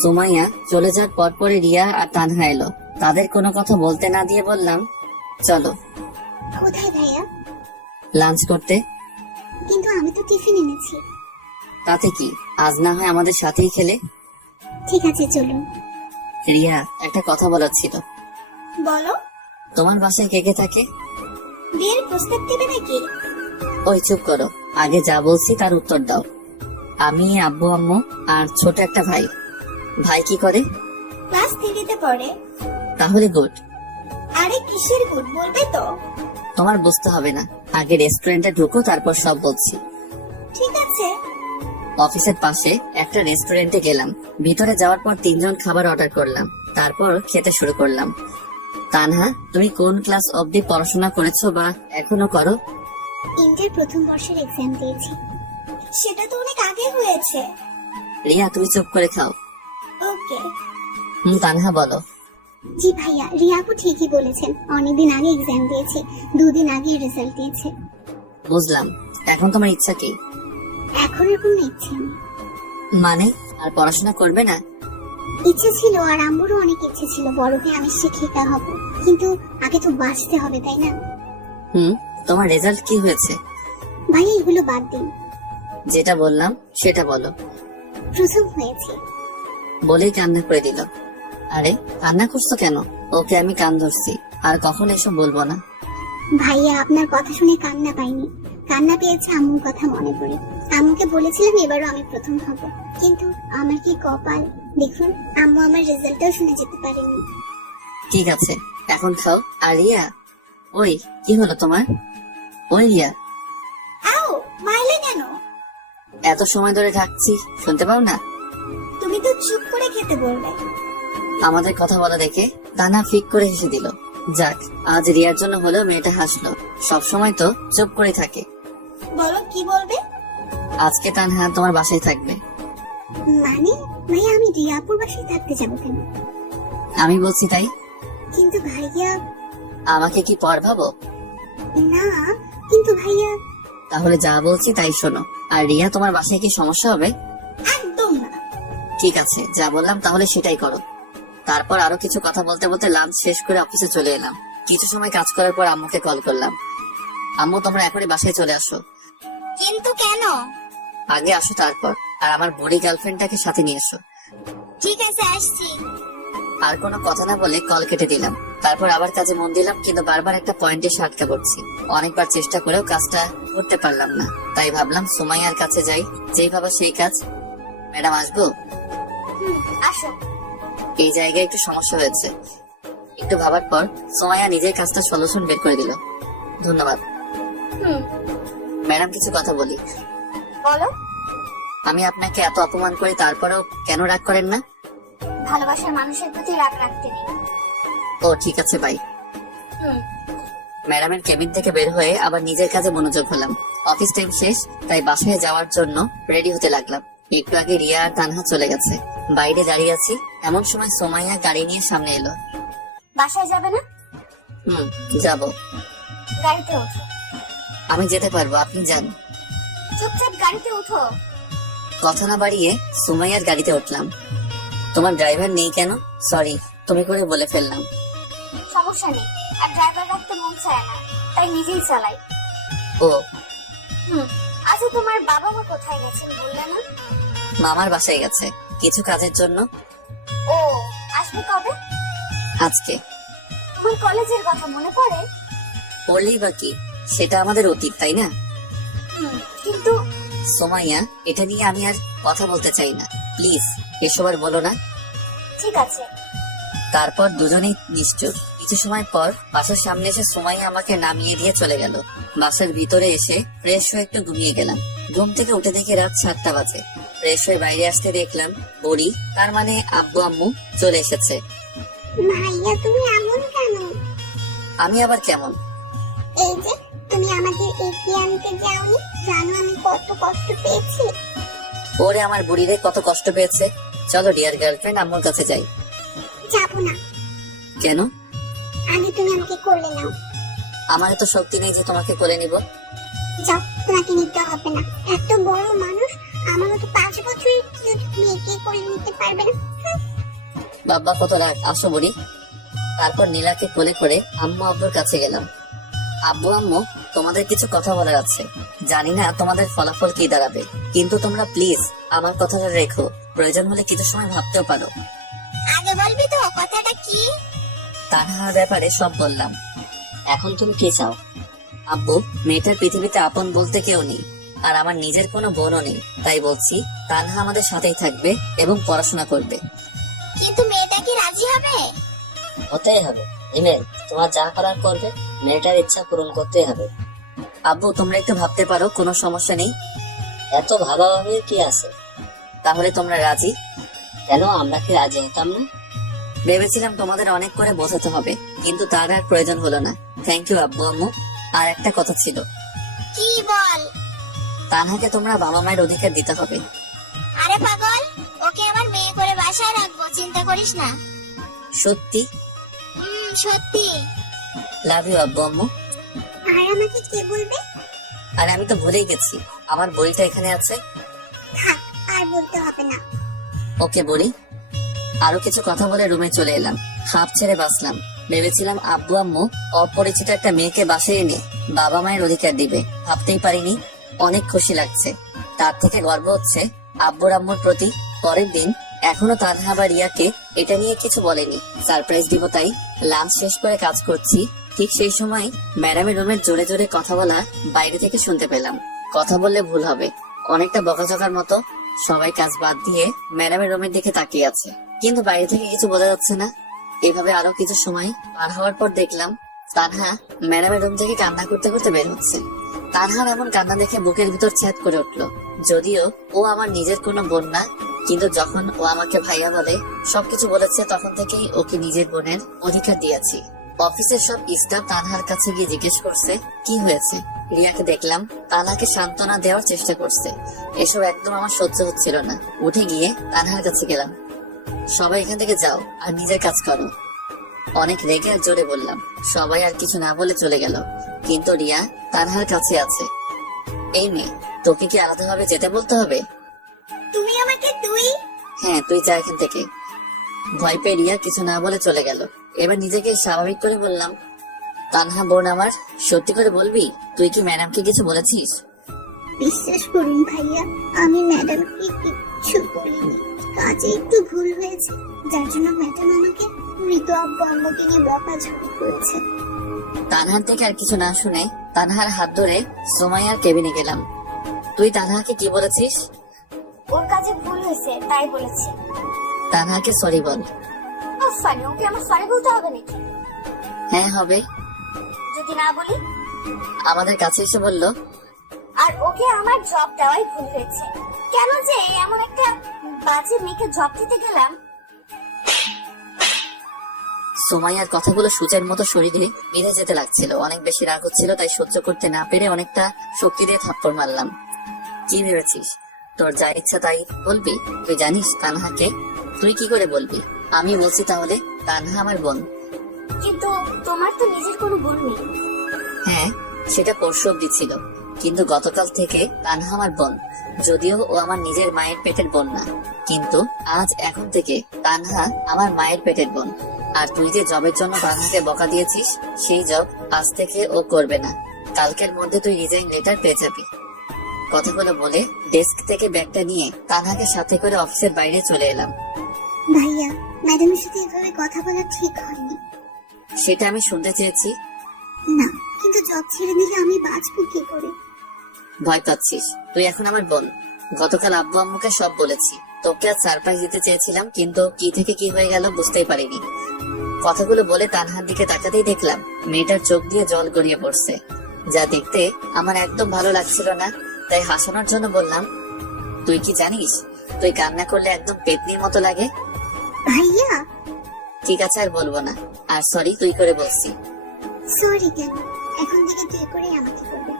সুমাইয়া চলে যাওয়ার পরপরই রিয়া আর তানহা এলো। তাদের কোনো কথা বলতে না দিয়ে বললাম, চলো। কোথায় ভাইয়া? লাঞ্চ করতে। কিন্তু আমি তো টিফিন এনেছি। তাতে কি, আজ না হয় আমাদের সাথেই খেলে। ঠিক আছে, চলুন। রিয়া, একটা কথা বলার ছিল। বলো। তোমার বাসায় কে কে থাকে? বিয়ের প্রস্তাব দিবে নাকি? ওই চুপ করো, আগে যা বলছি তার উত্তর দাও। আমি, আব্বু আম্মু আর ছোট একটা ভাই। ভাই কি করে? ক্লাস 3 তে পড়ে। তাহলে গুড। আরে কিসের গুড, বলবে তো? তোমার বুঝতে হবে না, আগে রেস্টুরেন্টে ঢুকো, তারপর সব বলছি। ঠিক আছে। অফিসের পাশে একটা রেস্টুরেন্টে গেলাম। ভিতরে যাওয়ার পর 3জন খাবার অর্ডার করলাম, তারপর খেতে শুরু করলাম। তানহা, তুমি কোন ক্লাস অবধি পড়াশোনা করেছো বা এখনো করো? ইন্টার প্রথম বর্ষের এক্সাম দিয়েছি। সেটা তো অনেক আগে হয়েছে। রিয়া, তুমি চুপ করে খাও। ওকে। তানহা বলো। জি ভাইয়া, রিয়াপু ঠিকই বলেছেন, অনেকদিন আগে এক্সাম দিয়েছি, 2 দিন আগে রেজাল্ট দিয়েছে। বুঝলাম, এখন তোমার ইচ্ছা কি? এখন আর কোনো ইচ্ছে নেই। মানে আর পড়াশোনা করবে না? ইচ্ছে ছিল, আর আম্মুরও অনেক ইচ্ছে ছিল বড় হয়ে আমি শিক্ষিকা হব, কিন্তু আগে তো বাঁচতে হবে, তাই না? তোমার রেজাল্ট কি হয়েছে? ভাইয়া এগুলো বাদ দিন, যেটা বললাম সেটা বলো। প্রথম হয়েছে। বলেই কান্না করে দিল। আরে কান্না করছো কেন? ওকে আমি কান ধরছি, আর কখন এসব বলবো না। ভাইয়া আপনার কথা শুনে কান্না পাইনি, কান্না পেয়েছে আম্মুর কথা মনে পড়ে। আম্মুকে বলেছিলাম এবারও আমি প্রথম হব, কিন্তু আমার কি কপাল দেখুন, আম্মু আমার রেজাল্টটাও শুনে যেতে পারেনি। ঠিক আছে, এখন খাও। আর রিয়া, ওই কি হলো তোমার? ওই রিয়া, আও মারলে কেন? এত সময় ধরে থাকছি, শুনতে পাও না? তুমি তো চুপ করে খেতে বলবে। আমাদের কথা বলা দেখে তানা ফিক করে হেসে দিল। যাক, আজ রিয়ার জন্য হলেও মেয়েটা হাসলো। সব সময় তো চুপ করে থাকে। বলো কি বলবে? আজকে তানহা তোমার বাসায় থাকবে। মানে ভাইয়া আমি রিয়াপুর বাসায় থাকতে যাবো কেন? আমি বলছি তাই। কিন্তু ভাইয়া। আমাকে কি পর ভাবো? না, কিন্তু ভাইয়া। তাহলে যা বলছি তাই শোনো। আর রিয়া, তোমার বাসায় কি সমস্যা হবে? একদম না। ঠিক আছে, যা বললাম তাহলে সেটাই করো। তারপর আরো কিছু কথা বলতে বলতে লাঞ্চ শেষ করে অফিসে চলে এলাম। কিছু সময় কাজ করার পর আম্মুকে কল করলাম। আম্মু, তোমরা এখনই বাসায় চলে আসো। কিন্তু কেন? আগে আসো, তারপর আর আমার বুড়ি গার্লফ্রেন্ডটাকে সাথে নিয়ে এসো। ঠিক আছে, আসছি। আর কোনো কথা না বলে কল কেটে দিলাম। তারপর আবার কাজে মন দিলাম, কিন্তু বারবার একটা পয়েন্টে এসে আটকা পড়ছি। অনেকবার চেষ্টা করেও কাজটা করতে পারলাম না, তাই ভাবলাম সুমাইয়ার কাছে যাই, যেই ভাবা সেই কাজ। ম্যাডাম, আসবো? আসো। এই জায়গায় একটু সমস্যা হয়েছে। একটু ভাবার পর সুমাইয়া নিজের কাজটা সলিউশন বের করে দিল। ধন্যবাদ। ম্যাডাম, কিছু কথা বলি। বলো। আমি আপনাকে এত অপমান করি, তারপরেও কেন রাগ করেন না? ভালোবাসার মানুষের প্রতি রাগ রাখতে নেই। ও ঠিক আছে, বাই। ম্যাডামের কেবিন থেকে বের হয়ে আবার নিজের কাজে মনোযোগ হলাম। অফিস টাইম শেষ, তাই বাসায় যাওয়ার জন্য রেডি হতে লাগলাম। একটু আগে রিয়া আর তানহা চলে গেছে, বাইরে দাঁড়িয়ে আছি। এমন সময় সুমাইয়া গাড়ি নিয়ে সামনে এলো। বাসায় যাবে না? যাব। গাড়িতে ওঠো। আমি যেতে পারবো, আপনি যান। চুপচাপ গাড়িতে ওঠো। কথা না বাড়িয়ে সুমাইয়ার গাড়িতে উঠলাম। তোমার ড্রাইভার নেই কেন? সরি, তুমি করে বলে ফেললাম। সমস্যা নেই, আর ড্রাইভার রাখতে মন চায় না, তাই নিজেই চালাই। ও, আচ্ছা, তোমার বাবা মা কোথায় গেছেন বললে না? মামার বাসায় গেছে কিছু কাজের জন্য। ও, আসবে কবে? আজকে। তোমার কলেজের কথা মনে পড়ে? পড়লেই বা কি, সেটা আমাদের অতীত, তাই না? কিন্তু সুমাইয়া, এটা নিয়ে আমি আর কথা বলতে চাই না, প্লিজ এসব আর বলো না। ঠিক আছে। তারপর দুজনেই নিশ্চুপ। কিছু সময় পর বাসার সামনে এসে সুমাইয়া আমাকে নামিয়ে দিয়ে চলে গেল। বাসার ভিতরে এসে ফ্রেশ হয়ে একটু ঘুমিয়ে গেলাম। ঘুম থেকে উঠে দেখি রাত 7টা বাজে। ফ্রেশ হয়ে বাইরে আসতে দেখলাম বুড়ি, তার মানে আব্বু আম্মু চলে এসেছে। ভাইয়া তুমি এমন কেন? আমি আবার কেমন? এই যে তুমি আমাদের এগিয়ে আনতে যাওনি, জানো আমি কত কষ্ট পেয়েছি। ওরে আমার বুড়িরে কত কষ্ট পেয়েছে। চলো ডিয়ার গার্লফ্রেন্ড, আম্মুর কাছে যাই। যাবো না, কেন? আগে তুমি আমাকে কোলে নাও। আমার এত শক্তি নেই যে তোমাকে কোলে নিব। যাও, তোমাকে নিতে হবে না। এত বড় মানুষ, আমার মতো 5 বছরের কিউট মেয়েকে কোলে নিতে পারবে না। বাবা কত রাগ, আসো বুড়ি। তারপর নীলাকে কোলে করে আম্মু আব্বুর কাছে গেলাম। আব্বু আম্মু, তোমাদের কিছু কথা বলার আছে। জানি না তোমাদের ফলাফল কি দাঁড়াবে, কিন্তু তোমরা প্লিজ আমার কথাটা রেখো। প্রয়োজন হলে কিছু সময় ভাবতেও পারো। আগে বলবি তো কথাটা কি? তানহার ব্যাপারে সব বললাম। এখন তুমি কি চাও? আব্বু, মেয়েটার পৃথিবীতে আপন বলতে কেউ নেই, আর আমার নিজের কোনো বোনও নেই। তাই বলছি তানহা আমাদের সাথেই থাকবে এবং পড়াশোনা করবে। কিন্তু মেয়েটা কি রাজি হবে? হতেই হবে। ইমেল, তোমার যা করার করবে, মেয়েটার ইচ্ছা পূরণ করতেই হবে। আব্বু, তোমরা একটু ভাবতে পারো, কোনো সমস্যা নেই। এত ভাবাভাবির কি আছে? তাহলে তোমরা রাজি? কেন, আমরা কি রাজি হতাম না? ভেবেছিলাম তোমাদের অনেক করে বোঝাতে হবে, কিন্তু তার আর প্রয়োজন হলো না। থ্যাংক ইউ আব্বু আম্মু। আর একটা কথা ছিল, কি বল? তানহাকে তোমরা বাবা মায়ের অধিকার দিতে হবে। আরে পাগল, ওকে আমার মেয়ে করে বাসায় রাখবো, চিন্তা করিস না। সত্যি? সত্যি। লাভ ইউ আব্বু আম্মু। আর আমাকে কে বলবে? আর আমি তো ভুলেই গেছি, আমার বইটা এখানে আছে। থাক, আর বলতে হবে না। ওকে বলি। আরো কিছু কথা বলে রুমে চলে এলাম। হাঁপ ছেড়ে বাঁচলাম। ভেবেছিলাম আব্বু আম্মু অপরিচিত একটা মেয়েকে বাসায় এনে বাবা মায়ের অধিকার দিবে, ভাবতেই পারিনি। অনেক খুশি লাগছে। তার থেকে গর্ব হচ্ছে আব্বুর আম্মুর প্রতি। পরের দিন এখনো তানহা বা রিয়াকে এটা নিয়ে কিছু বলেনি, সারপ্রাইজ দিব তাই। লাঞ্চ শেষ করে কাজ করছি, ঠিক সেই সময় ম্যাডামের রুমের জোরে জোরে কথা বলা বাইরে থেকে শুনতে পেলাম। কথা বললে ভুল হবে, অনেকটা বকাঝকার মতো। সবাই কাজ বাদ দিয়ে ম্যাডামের রুমের দিকে তাকিয়ে আছে, কিন্তু বাইরে থেকে কিছু বোঝা যাচ্ছে না। এভাবে আরো কিছু সময় পার হওয়ার পর দেখলাম তানহা ম্যাডামের রুম থেকে কান্না করতে করতে বের হচ্ছে। তানহার এমন কান্না দেখে বুকের ভিতর ছ্যাদ করে উঠলো। যদিও ও আমার নিজের কোনো বোন না, কিন্তু যখন ও আমাকে ভাইয়া বলে, সবকিছু বলেছে, তখন থেকেই ওকে নিজের বোনের অধিকার দিয়েছি। অফিসের সব স্টাফ তানহার কাছে গিয়ে জিজ্ঞেস করছে কি হয়েছে। রিয়াকে দেখলাম তানহাকে সান্ত্বনা দেওয়ার চেষ্টা করছে। এসব একদম আমার সহ্য হচ্ছিল না। উঠে গিয়ে তানহার কাছে গেলাম। সবাই এখান থেকে যাও আর নিজের কাজ করো। অনেক রেগে আর জোরে বললাম। সবাই আর কিছু না বলে চলে গেল, কিন্তু রিয়া তানহার কাছে আছে। এই মেয়ে, তোকে কি আলাদাভাবে যেতে বলতে হবে? তুমি আমাকে তুই? হ্যাঁ, তুই যা এখান থেকে। ভয় পেয়ে রিয়া কিছু না বলে চলে গেল। এবার নিজেকে স্বাভাবিক করে বললাম, তানহা বোন আমার, সত্যি করে বলবি তুই কি ম্যাডামকে কিছু বলেছিস? বিশ্বাস করুন ভাইয়া, আমি ম্যাডামকে কিচ্ছু বলিনি। কাজে একটু ভুল হয়েছে, যার জন্য ম্যাডাম আমাকে মৃত আব্বু আম্মুকে নিয়ে বকাঝকা করেছে। তানহার থেকে আর কিছু না শুনে তানহার হাত ধরে সুমাইয়ার কেবিনে গেলাম। তুই তানহাকে কি বলেছিস? ওর কাছে ভুল হয়েছে তাই বলেছি। তানহাকে সরি বল। ফানি, ওকে আমার সরি বলতে হবে নাকি? হ্যাঁ হবে। যদি না বলি? আমাদের কাছে এসে বলল, আর ওকে আমার জব দেওয়াই ভুল হয়েছে। কেন যে এমন একটা বাজে মেয়েকে জব দিতে গেলাম। সুমাইয়ার কথাগুলো সূচের মতো শরীরে বেঁধে যেতে লাগছিল। অনেক বেশি রাগ হচ্ছিল, তাই সহ্য করতে না পেরে অনেকটা শক্তি দিয়ে থাপ্পড় মারলাম। কি ভেবেছিস তোর যা ইচ্ছা তাই বলবি? তুই জানিস তানহাকে? তুই কি করে বলবি? আমি বলছি তাহলে, তানহা আমার বোন। কিন্তু তোমার তো নিজের কোনো বোন নেই। হ্যাঁ, সেটা পরশু অব্দি ছিল, কিন্তু গতকাল থেকে তানহা আমার বোন। যদিও ও আমার নিজের মায়ের পেটের বোন না, কিন্তু এখন থেকে তানহা আমার মায়ের পেটের বোন। আর তুই যে জবের জন্য তানহাকে বকা দিয়েছিস, সেই জব আজ থেকে ও করবে না। কালকের মধ্যে তুই রিজাইন লেটার পেয়ে যাবি। কথাগুলো বলে ডেস্ক থেকে ব্যাগটা নিয়ে তানহাকে সাথে করে অফিসের বাইরে চলে এলাম। ভাইয়া, ম্যাডামের সাথে এভাবে কথা বলা ঠিক হয়নি। সেটা আমি শুনতে চেয়েছি। না, কিন্তু জব ছেড়ে দিলে আমি বাঁচবো কি করে? ভয় পাচ্ছিস? তুই এখন আমার বোন। গতকাল আব্বু আম্মুকে সব বলেছি। তোকে আজ সারপ্রাইজ দিতে চেয়েছিলাম, কিন্তু কি থেকে কি হয়ে গেল বুঝতেই পারিনি। কথাগুলো বলে তানহার দিকে তাকাতেই দেখলাম মেয়েটার চোখ দিয়ে জল গড়িয়ে পড়ছে, যা দেখতে আমার একদম ভালো লাগছিল না। তাই হাসানোর জন্য বললাম, তুই কি জানিস তুই কান্না করলে একদম পেতনির মতো লাগে। ভাইয়া, ঠিক আছে, আর বলবো না। আর সরি তুই করে বলছি। সরি কেন? এখন থেকে তুই করে আমাকে করবে।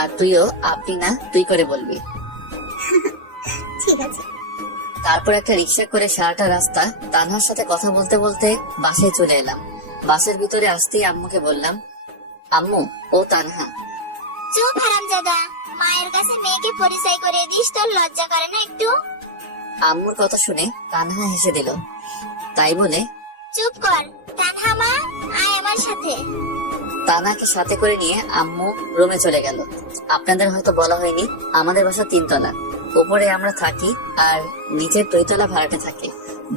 আর তুইও আপনি না তুই করে বলবি। ঠিক আছে। তারপর একটা রিক্সা করে সারাটা রাস্তা তানহার সাথে কথা বলতে বলতে বাসায় চলে এলাম। বাসের ভিতরে আসতেই আম্মুকে বললাম, আম্মু, ও তানহা। চুপ হারামজাদা, মায়ের কাছে মেয়েকে পরিচয় করে দিস, তোর লজ্জা করে না একটু? আম্মুর কথা শুনে তানহা হেসে দিল। তাই বলে, চুপ কর তানহা মা, আয় আমার সাথে। তানহাকে সাথে করে নিয়ে আম্মু রুমে চলে গেল। আপনাদের হয়তো বলা হয়নি, আমাদের বাসা 3 তলা। উপরে আমরা থাকি আর নিচের 2 তলা ভাড়াটে থাকে।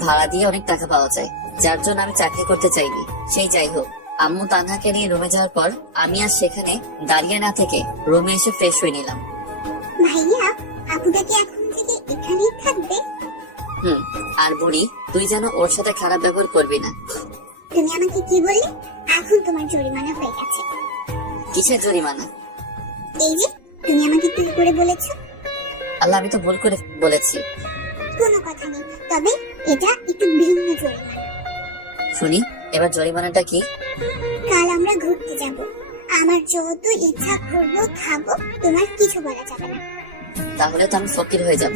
ভাড়া দিয়ে অনেক টাকা পাওয়া যায়, যার জন্য আমি চাকরি করতে চাইনি। সেই যাই হোক, আম্মু তানহাকে নিয়ে রুমে যাওয়ার পর আমি আর সেখানে দাঁড়িয়ে না থেকে রুমে এসে ফ্রেশ হয়ে নিলাম। ভাইয়া, আপুটা কি এখন থেকে এখানেই থাকবে? আর বুড়ি, তুই যেন ওর সাথে খারাপ ব্যবহার করবি না। তুমি আমাকে কি বললে? এখন তোমার জরিমানা হয়ে গেছে। কিসের জরিমানা? এই যে তুমি আমাকে তুই করে বলেছো। আল্লাহ, আমি তো ভুল করে বলেছি। কোনো কথা নেই, তবে এটা একটু ভিন্ন জরিমানা। শুনি, এবার জরিমানাটা কি? কাল আমরা ঘুরতে যাব। আমার যত ইচ্ছা ঘুরবো, খাবো, তোমার কিছু বলা যাবে না। তাহলে তো আমি ফকির হয়ে যাব।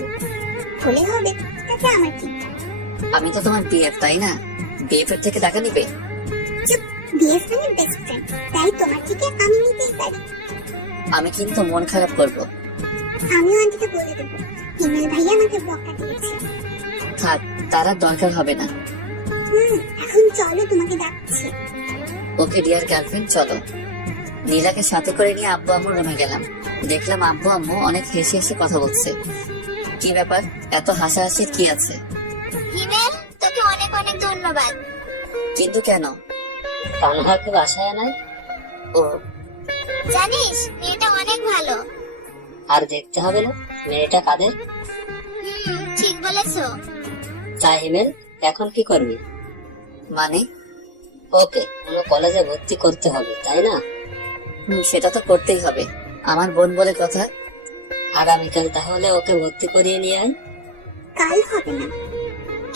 হলে হবে, তাতে আমার কি? আমি তো তোমার বিএফ, তাই না? বিএফ এর থেকে টাকা নিবে? চুপ, বিএফ মানে বেস্ট ফ্রেন্ড, তাই তোমার থেকে আমি নিতেই পারি। আমি কিন্তু মন খারাপ করব। আমিও আন্টিকে বলে দেবো হিমেল ভাইয়া আমাকে বকা দিয়েছে। থাক, তার আর দরকার হবে না। এখন চলো, তোমাকে ডাকছি। ওকে ডিয়ার গার্লফ্রেন্ড, চলো। নীলাকে সাথে করে নিয়ে আব্বু আম্মুর রুমে গেলাম। দেখলাম আব্বু আম্মু অনেক হেসে হেসে কথা বলছে। কি ব্যাপার, এত হাসাহাসির কি আছে? হিমেল, তোকে অনেক অনেক ধন্যবাদ। কিন্তু কেন? তানহাকে বাসায় নাই? ও, জানিস মেয়েটা অনেক ভালো। আর দেখতে হবে না? মেয়েটা কাদের? ঠিক বলেছো। তা হিমেল, এখন কি করবি? মানে? ওকে কোনো কলেজে ভর্তি করতে হবে, তাই না? সেটা তো করতেই হবে, আমার বোন বলে কথা। আগামীকাল তাহলে ওকে ভর্তি করিয়ে নিয়ে আয়। কাল হবে না।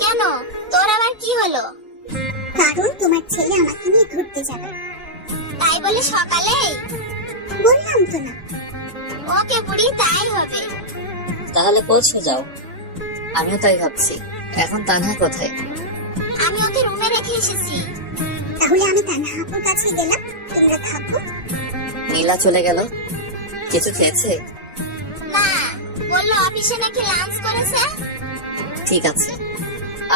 কেন, তোর আবার কি হলো? কারণ তোমার ছেলে আমাকে নিয়ে ঘুরতে যাবে। তাই বলে সকালেই? বললাম তো না। ওকে বুড়ি, তাই হবে। তাহলে পৌঁছে যাও। আমিও তাই ভাবছি। এখন তানহা কোথায়? আমি ওকে রুমে রেখে এসেছি। তাহলে আমি তানহা আপুর কাছে গেলাম, তোমরা থাকো। নীলা চলে গেল। কিছু খেয়েছে? না, বললো অফিসে নাকি লাঞ্চ করেছে। ঠিক আছে।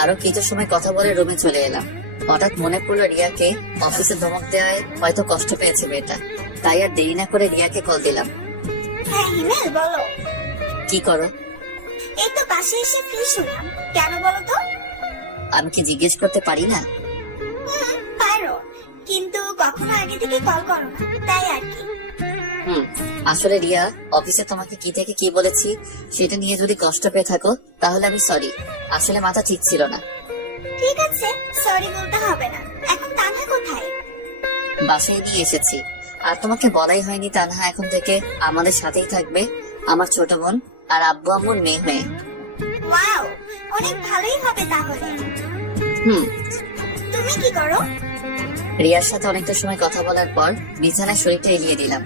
আরো কিছু সময় কথা বলে রুমে চলে এলাম। হঠাৎ মনে পড়লো রিয়াকে অফিসে ধমক দেওয়ায় হয়তো কষ্ট পেয়েছে মেয়েটা। তাই আর দেরি না করে রিয়াকে কল দিলাম। হ্যাঁ হিমেল, বলো। কি করো? এই তো পাশে এসে ফ্রেশ হলাম। কেন বলো তো? আমি কি জিজ্ঞেস করতে পারি না? পারো, কিন্তু কখনো আগে থেকে কল করো না, তাই আর কি। আসলে রিয়া, অফিসে তোমাকে কি থেকে কি বলেছি সেটা নিয়ে যদি কষ্ট পেয়ে থাকো তাহলে আমি সরি। আসলে মাথা ঠিক ছিল না। ঠিক আছে, সরি বলতে হবে না। এখন তানহা কোথায়? বাসায় নিয়ে এসেছি। আর তোমাকে বলাই হয়নি তানহা এখন থেকে আমাদের সাথেই থাকবে, আমার ছোট বোন আর আব্বু আম্মুর মেয়ে হয়ে। ওয়াও, অনেক ভালোই হবে তাহলে। তুমি কি করো? রিয়ার সাথে অনেকটা সময় কথা বলার পর বিছানায় শরীরটা এলিয়ে দিলাম।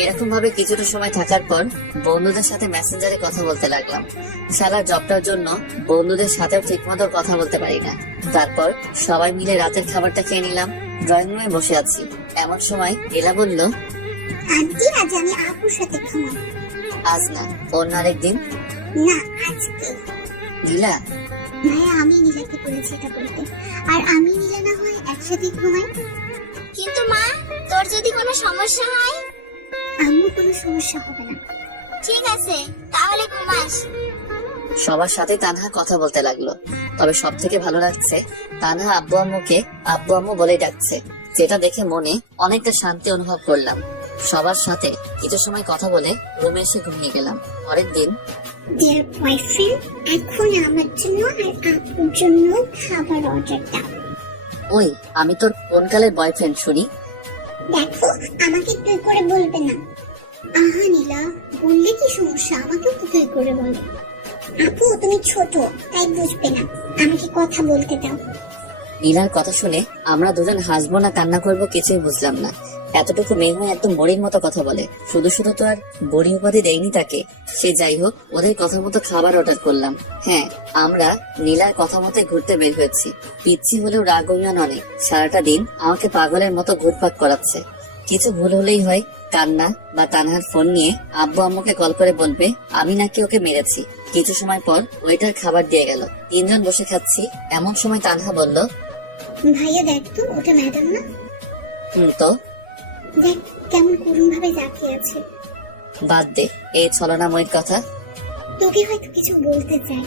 এরকম ভাবে কিছুটা সময় থাকার পর বন্ধুদের সাথে মেসেঞ্জারে কথা বলতে লাগলাম। শালার জবটার জন্য বন্ধুদের সাথেও ঠিক মতো কথা বলতে পারি না। তারপর সবাই মিলে রাতের খাবারটা খেয়ে নিলাম। ড্রয়িং রুমে বসে আছি, এমন সময় নীলা বলল, আন্টি আজ আমি আপুর সাথে ঘুমাবো। আজ না, অন্য আরেকদিন। না আজকে। নীলা, ভাইয়া আমি নীলাকে বলেছি এটা বলতে, আর আমি নীলা না হয় একসাথে ঘুমাই। কিন্তু মা, তোর যদি কোনো সমস্যা হয়? আম্মু কোনো সমস্যা হবে না। ঠিক আছে, তাহলে ঘুমাস। সবার সাথে তানহা কথা বলতে লাগলো। তবে সব থেকে ভালো লাগছে তানহা আব্বু আম্মুকে আব্বু আম্মু বলে ডাকছে, যেটা দেখে মনে অনেকটা শান্তি অনুভব করলাম। সবার সাথে কিছু সময় কথা বলে রুমে এসে ঘুমিয়ে গেলাম। পরের দিন, ডিয়ার বয়ফ্রেন্ড, এখন আমার জন্য আর আপুর জন্য খাবার অর্ডার দাও। ওই আমি তোর কোন কালের বয়ফ্রেন্ড শুনি? দেখো, আমাকে তুই করে বলবে না। আহা নীলা, বললে কি সমস্যা? আমাকেও তো তুই করে বলে। আপু তুমি ছোট, তাই বুঝবে না, আমাকে কথা বলতে দাও। নীলার কথা শুনে আমরা দুজন হাসবো না কান্না করবো কিছুই বুঝলাম না। এতটুকু মেয়ে হয়ে একদম বড়ির মতো কথা বলে। শুধু শুধু তো আর বড়ি উপাধি দেয়নি তাকে। সে যাই হোক, ওদের কথা মতো খাবার অর্ডার করলাম। হ্যাঁ, আমরা নীলার কথা মতো ঘুরতে বের হয়েছি। পিচ্ছি হলেও রাগ অভিমান অনেক। সারাটা দিন আমাকে পাগলের মতো ঘুরপাক করাচ্ছে। কিছু ভুল হলেই হয় কান্না বা তানহার ফোন নিয়ে আব্বু আম্মুকে কল করে বলবে আমি নাকি ওকে মেরেছি। কিছু সময় পর ওয়েটার খাবার দিয়ে গেল। তিনজন বসে খাচ্ছি, এমন সময় তানহা বলল, ভাইয়া দেখ তো, ওটা ম্যাডাম না? তো দেখ কেমন করুণ ভাবে তাকিয়ে আছে। বাদ দে এই ছলনাময়ীর কথা। তোকে হয়তো কিছু বলতে চাই।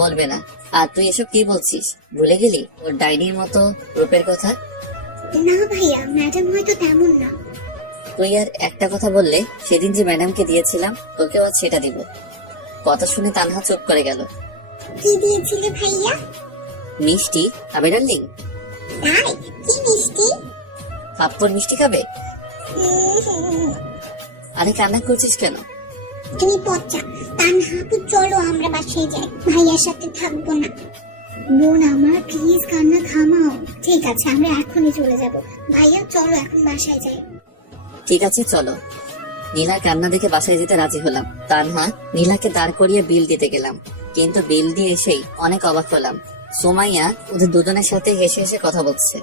বলবে না। আর তুই এসব কি বলছিস? ভুলে গেলি ওর ডাইনির মতো রূপের কথা? না ভাইয়া, ম্যাডাম হয়তো তেমন না। তুই আর একটা কথা বললে সেদিন যে ম্যাডামকে দিয়েছিলাম তোকেও আজ সেটা দিব। কথা শুনে তানহা চুপ করে গেল। কি দিয়েছিলে ভাইয়া? মিষ্টি খাবে ডার্লিং? তাই? কি মিষ্টি? পাপ্পর মিষ্টি খাবে? উম, আরে কান্না করছিস কেন? তুমি পচা। তানহা আপু চলো আমরা বাসায় যাই, ভাইয়ার সাথে থাকবো না। বোন আমার, প্লিজ কান্না থামাও। ঠিক আছে, আমরা এখনই চলে যাব। ভাইয়া চলো এখন বাসায় যাই। ঠিক আছে চলো। নীলা কান্না দেখে বাসায় যেতে রাজি হলাম। তানহা নীলাকে দাঁড় করিয়ে বিল দিতে গেলাম, কিন্তু বিল দিয়ে এসেই অনেক অবাক হলাম। সুমাইয়া ওদের দুজনের সাথে হেসে হেসে কথা বলছে।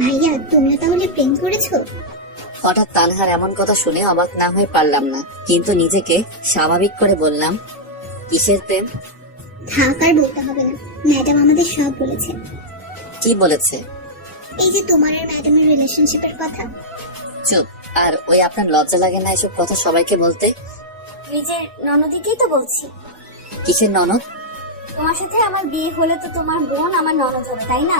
ভাইয়া তুমিও তাহলে প্রেম করেছো? হঠাৎ তানহার এমন কথা শুনে অবাক না হয়ে পারলাম না, কিন্তু নিজেকে স্বাভাবিক করে বললাম, কিসের প্রেম? থাক আর বলতে হবে না, ম্যাডাম আমাদের সব বলেছে। কি বলেছে? এই যে তোমার আর ম্যাডামের রিলেশনশিপের কথা। চুপ। আর ওই আপনার লজ্জা লাগে না এসব কথা সবাইকে বলতে? নিজের ননদিকেই তো বলছি। কিসের ননদ? তোমার সাথে আমার বিয়ে হলে তো তোমার বোন আমার ননদ হবে, তাই না?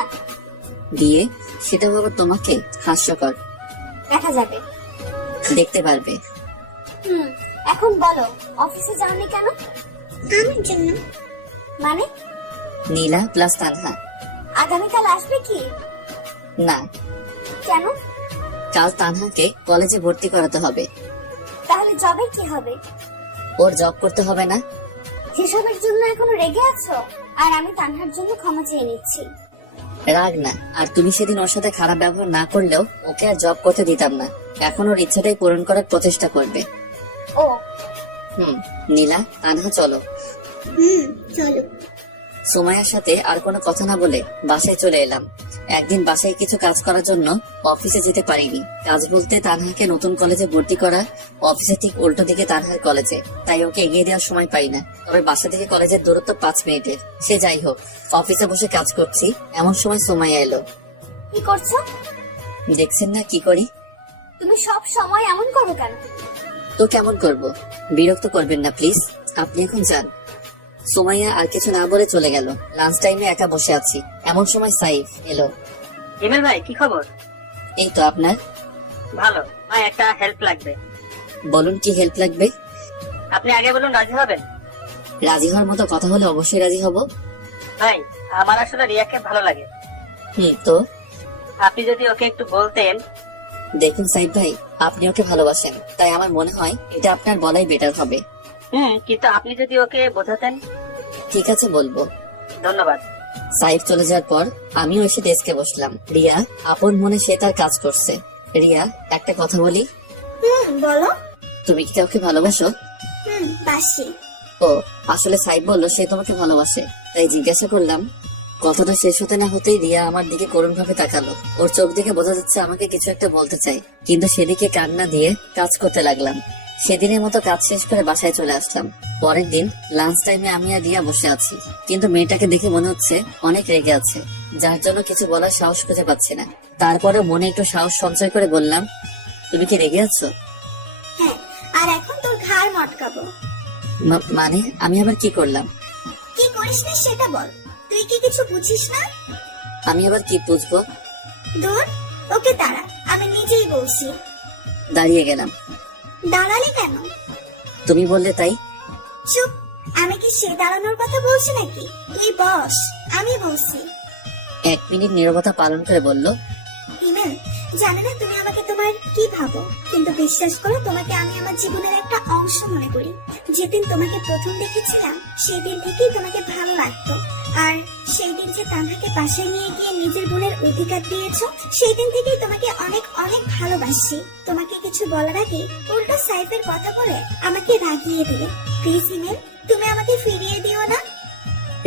বিয়ে? সেটাও আবার তোমাকে? হাস্যকর। দেখা যাবে। দেখতে পারবে। এখন বলো, অফিসে যাওনি কেন? আমার জন্য। মানে? নীলা প্লাস তানহা। আগামীকাল আসবে কি? না, কেন? কাল তানহাকে কলেজে ভর্তি করাতে হবে। তাহলে জবের কি হবে? ওর জব করতে হবে না? সেসবের জন্য এখনো রেগে আছো? আর আমি তানহার জন্য ক্ষমা চেয়ে নিচ্ছি। রাগ না। আর তুমি সেদিন ওর সাথে খারাপ ব্যবহার না করলেও ওকে আর জব করতে দিতাম না। এখন ওর ইচ্ছাটাই পূরণ করার প্রচেষ্টা করবে। ও নীলা, তানহা চলো। চলো। সুমাইয়ার সাথে আর কোনো কথা না বলে বাসায় চলে এলাম। একদিন বাসায় কিছু কাজ করার জন্য অফিসে যেতে পারিনি। কাজ বলতে তানহাকে নতুন কলেজে ভর্তি করা, অফিসে ঠিক উল্টো দিকে তানহার কলেজে, তাই ওকে এগিয়ে দেওয়ার সময় পাই না। তবে বাসা থেকে কলেজের দূরত্ব 5 মিনিটের। সে যাই হোক, অফিসে বসে কাজ করছি, এমন সময় সুমাইয়া এলো। কি করছো? দেখছেন না কি করি? তুমি সব সময় এমন করো কেন? তো কেমন করব? বিরক্ত করবেন না প্লিজ, আপনি এখন যান। সুমাইয়া আর কিছু না বলে চলে গেল। লাঞ্চ টাইমে একা বসে আছি, এমন সময় সাইফ এলো। ইমেল ভাই, কি খবর? এই তো আপনার। ভালো ভাই, একটা হেল্প লাগবে। বলুন কি হেল্প লাগবে? আপনি আগে বলুন, রাজি হবেন? রাজি হওয়ার মতো কথা হলে অবশ্যই রাজি হব। ভাই, আমার আসলে রিয়াকে ভালো লাগে। তো আপনি যদি ওকে একটু বলতেন। দেখুন সাইফ ভাই, আপনি ওকে ভালোবাসেন, তাই আমার মনে হয় এটা আপনার বলাই বেটার হবে। কিন্তু আপনি যদি ওকে বোঝাতেন। ঠিক আছে, বলবো। ধন্যবাদ। সাইফ চলে যাওয়ার পর আমিও এসে ডেস্কে বসলাম। রিয়া আপন মনে সে তার কাজ করছে। রিয়া, একটা কথা বলি। বলো। তুমি কি কাউকে ভালোবাসো? বাসি। ও, আসলে সাইব বললো সে তোমাকে ভালোবাসে, তাই জিজ্ঞাসা করলাম। কথাটা শেষ হতে না হতেই রিয়া আমার দিকে করুণ ভাবে তাকালো। ওর চোখ দিকে বোঝা যাচ্ছে আমাকে কিছু একটা বলতে চাই, কিন্তু সেদিকে কান্না দিয়ে কাজ করতে লাগলাম। সেদিনের মতো কাজ শেষ করে বাসায় চলে আসলাম। পরের দিন লাঞ্চ টাইমে আমি আর রিয়া বসে আছি, কিন্তু মেয়েটাকে দেখে মনে হচ্ছে অনেক রেগে আছে, যার জন্য কিছু বলার সাহস খুঁজে পাচ্ছি না। তারপরে মনে একটু সাহস সঞ্চয় করে বললাম, তুমি কি রেগে আছো? হ্যাঁ, আর এখন তোর ঘাড় মটকাবো। মানে আমি আবার কি করলাম? কি করিস না সেটা বল। তুই কি কিছু বুঝিস না? আমি আবার কি বুঝবো? দূর, ওকে দাঁড়া, আমি নিজেই বলছি। দাঁড়িয়ে গেলাম। দাঁড়ালি কেন? তুমি বললে তাই। চুপ, আমি কি সে দাঁড়ানোর কথা বলছি নাকি? তুই বস, আমি বলছি। 1 মিনিট নীরবতা পালন করে বলল, হিমেল, জানি না তুমি আমাকে তোমার কি ভাবো, কিন্তু বিশ্বাস করো, তোমাকে আমি আমার জীবনের একটা অংশ মনে করি। যেদিন তোমাকে প্রথম দেখেছিলাম সেই দিন থেকেই তোমাকে ভালো লাগতো। আর সেই দিন যে তানহাকে বাসায় নিয়ে গিয়ে নিজের বোনের অধিকার দিয়েছো, সেই দিন থেকেই তোমাকে অনেক অনেক ভালোবাসি। তোমাকে কিছু বলার আগে উল্টো সাইফের কথা বলে আমাকে রাগিয়ে দিলে। প্লিজ হিমেল, তুমি আমাকে ফিরিয়ে দিও না।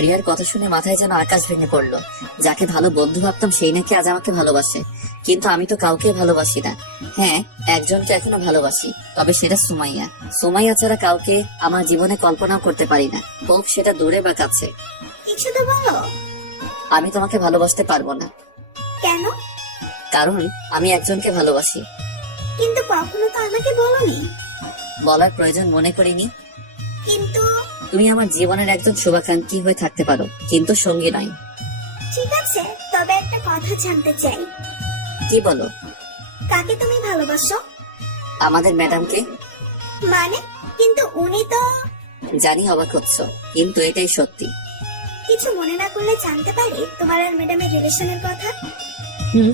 রিয়ার কথা শুনে মাথায় যেন আকাশ ভেঙে পড়লো। যাকে ভালো বন্ধু ভাবতাম সেই নাকি আজ আমাকে ভালোবাসে, কিন্তু আমি তো কাউকে ভালোবাসি না। হ্যাঁ, একজনকে এখনো ভালোবাসি, তবে সেটা সুমাইয়া। সুমাইয়া ছাড়া কাউকে আমার জীবনে কল্পনাও করতে পারি না, হোক সেটা দূরে বা কাছে। কিছু তো বলো। আমি তোমাকে ভালোবাসতে পারবো না। কেন? কারণ আমি একজনকে ভালোবাসি। কিন্তু কখনো তো আমাকে বলোনি। বলার প্রয়োজন মনে করিনি। কিন্তু তুমি আমার জীবনের একজন শুভাকাঙ্ক্ষী হয়ে থাকতে পারো, কিন্তু সঙ্গী নয়। ঠিক আছে, তবে একটা কথা জানতে চাই। কি বলো? কাকে তুমি ভালোবাসো? আমাদের ম্যাডামকে। মানে? কিন্তু উনি তো। জানি অবাক হচ্ছ, কিন্তু এটাই সত্যি। কিছু মনে না করলে জানতে পারি তোমার আর ম্যাডামের রিলেশনের কথা?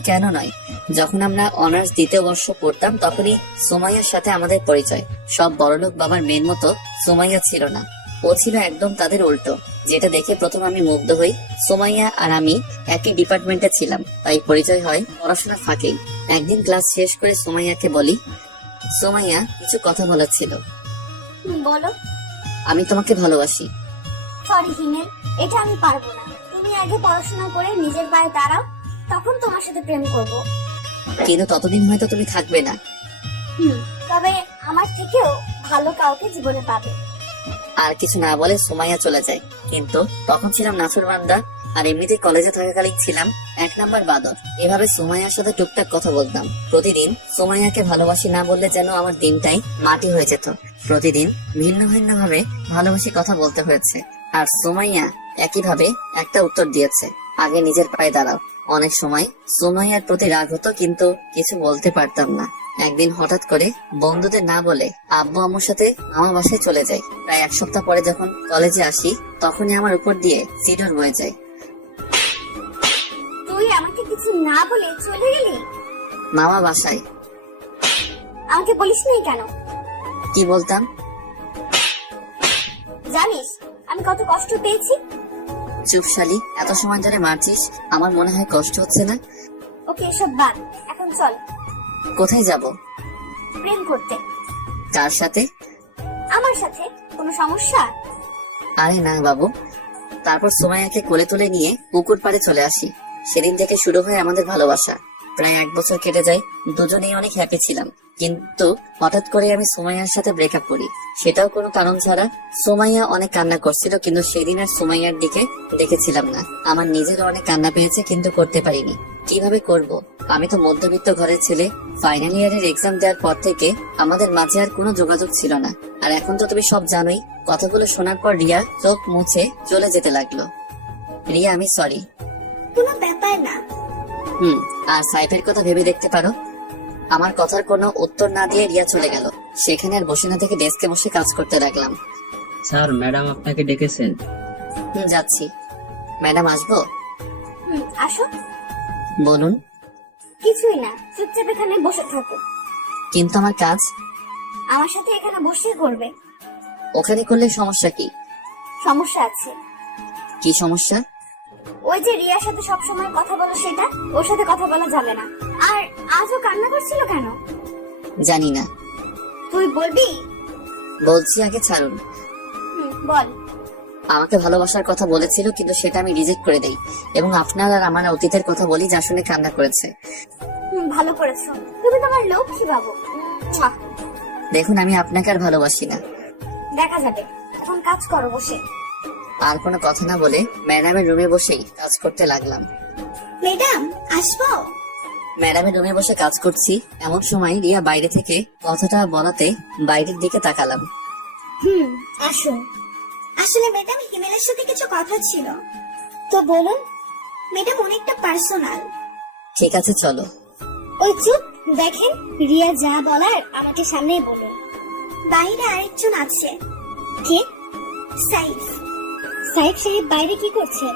কেন নয়। যখন আমরা অনার্স 2য় বর্ষ পড়তাম তখনই সুমাইয়ার সাথে আমাদের পরিচয়। সব বড়লোক বাবার মেয়ের মতো সুমাইয়া ছিল না, ও ছিল একদম তাদের উল্টো, যেটা দেখে প্রথম আমি মুগ্ধ হই। সুমাইয়া আর আমি একই ডিপার্টমেন্টে ছিলাম, তাই পরিচয় হয় পড়াশোনা ফাঁকেই। একদিন ক্লাস শেষ করে সুমাইয়াকে বলি, সুমাইয়া, কিছু কথা বলার ছিল। বলো। আমি তোমাকে ভালোবাসি। সরি হিমেল, এটা আমি পারবো না। তুমি আগে পড়াশোনা করে নিজের পায়ে দাঁড়াও, তখন তোমার সাথে প্রেম করব। কিন্তু ততদিন হয়তো তুমি থাকবে না। তবে আমার থেকেও ভালো কাউকে জীবনে পাবে। আর কিছু না বলে সুমাইয়া চলে যায়। কিন্তু তখন ছিলাম নাছুরবান্দা, আর এমনিতে কলেজে থাকাকালীন ছিলাম 1 নাম্বার বাদর। এভাবে সুমাইয়ার সাথে টুকটাক কথা বলতাম প্রতিদিন। সুমাইয়াকে ভালোবাসি না বললে যেন আমার দিনটাই মাটি হয়ে যেত। প্রতিদিন ভিন্ন ভিন্ন ভাবে ভালোবাসি কথা বলতে হয়েছে, আর সুমাইয়া একইভাবে একটা উত্তর দিয়েছে, আগে নিজের পায়ে দাঁড়াও। অনেক সময় সুমাইয়ার প্রতি রাগ হতো, কিন্তু কিছু বলতে পারতাম না। একদিন হঠাৎ করে বন্ধুদের না বলে আব্বু আম্মুর সাথে আমার বাসায় চলে যাই। প্রায় 1 সপ্তাহ পরে যখন কলেজে আসি, তখনই আমার উপর দিয়ে সিডর বয়ে যায়। তুই আমাকে কিছু না বলে চলে গেলি? মামা বাসায়। আমাকে বলিস নাই কেন? কি বলতাম? জানিস আমি কত কষ্ট পেয়েছি? চুপ শালি, এত সময় ধরে মারছিস, আমার মনে হয় কষ্ট হচ্ছে না। ওকে, এসব বাদ, এখন চল। কোথায় যাব? প্রেম করতে। কার সাথে? আমার সাথে। কোনো সমস্যা? আরে না বাবু। তারপর সুমাইয়াকে কোলে তুলে নিয়ে পুকুর পাড়ে চলে আসি। সেদিন থেকে শুরু হয় আমাদের ভালোবাসা। প্রায় 1 বছর কেটে যায়, দুজনেই অনেক হ্যাপি ছিলাম। কিন্তু হঠাৎ করে আমি সুমাইয়ার সাথে ব্রেকআপ করি, সেটাও কোনো কারণ ছাড়া। সুমাইয়া অনেক কান্না করছিল, কিন্তু সেদিন আর সুমাইয়ার দিকে দেখেছিলাম না। আমার নিজেরও অনেক কান্না পেয়েছে, কিন্তু করতে পারিনি। কিভাবে করব? আমি তো মধ্যবিত্ত ঘরের ছেলে। ফাইনাল ইয়ারের এক্সাম দেওয়ার পর থেকে আমাদের মাঝে আর কোনো যোগাযোগ ছিল না। আর এখন তো তুমি সব জানোই। কথাগুলো শোনার পর রিয়া চোখ মুছে চলে যেতে লাগলো। রিয়া, আমি সরি। কোনো ব্যাপার না। আর সাইফের কথা ভেবে দেখতে পারো। আমার কথার কোনো উত্তর না দিয়ে রিয়া চলে গেল। সেখানে আর বসে না থেকে ডেস্কে বসে কাজ করতে লাগলাম। স্যার, ম্যাডাম আপনাকে ডেকেছেন। যাচ্ছি। ম্যাডাম, আসবো? আসো। বলুন। কিছুই না, চুপচাপ এখানে বসে থাকো। কিন্তু আমার কাজ আমার সাথে এখানে বসে করবে। ওখানে করলে সমস্যা কি? সমস্যা আছে। কি সমস্যা? ওই যে রিয়ার সাথে সবসময় কথা বলো, সেটা, ওর সাথে কথা বলা যাবে না। আর আজও কান্না করছিল কেন? জানি না। তুই বলবি? বলছি, আগে ছাড়ুন। বল। আমাকে ভালোবাসার কথা বলেছিল, কিন্তু সেটা আমি রিজেক্ট করে দেই এবং আপনার আর আমার অতীতের কথা বলি, যা শুনে কান্না করেছে। ভালো করেছো, তুমি তোমার লক্ষ্মী বাবু। মুয়া। দেখুন, আমি আপনাকে আর ভালোবাসি না। দেখা যাবে, এখন কাজ করো বসে। আর কোনো কথা না বলে ম্যাডামের রুমে বসেই কাজ করতে লাগলাম। ম্যাডাম আসবো? ম্যাডামের রুমে বসে কাজ করছি, এমন সময় রিয়া বাইরে থেকে কথাটা বলাতে বাইরের দিকে তাকালাম। আসুন। আসলে ম্যাডাম হিমেলের সাথে কিছু কথা ছিল। তো বলুন। ম্যাডাম অনেকটা পার্সোনাল। ঠিক আছে, চলো। ওই চুপ, দেখেন রিয়া যা বলার আমাকে সামনেই বলুন। বাইরে আরেকজন আছে। কে? সাইফ। সাহেব সাহেব বাইরে কি করছেন?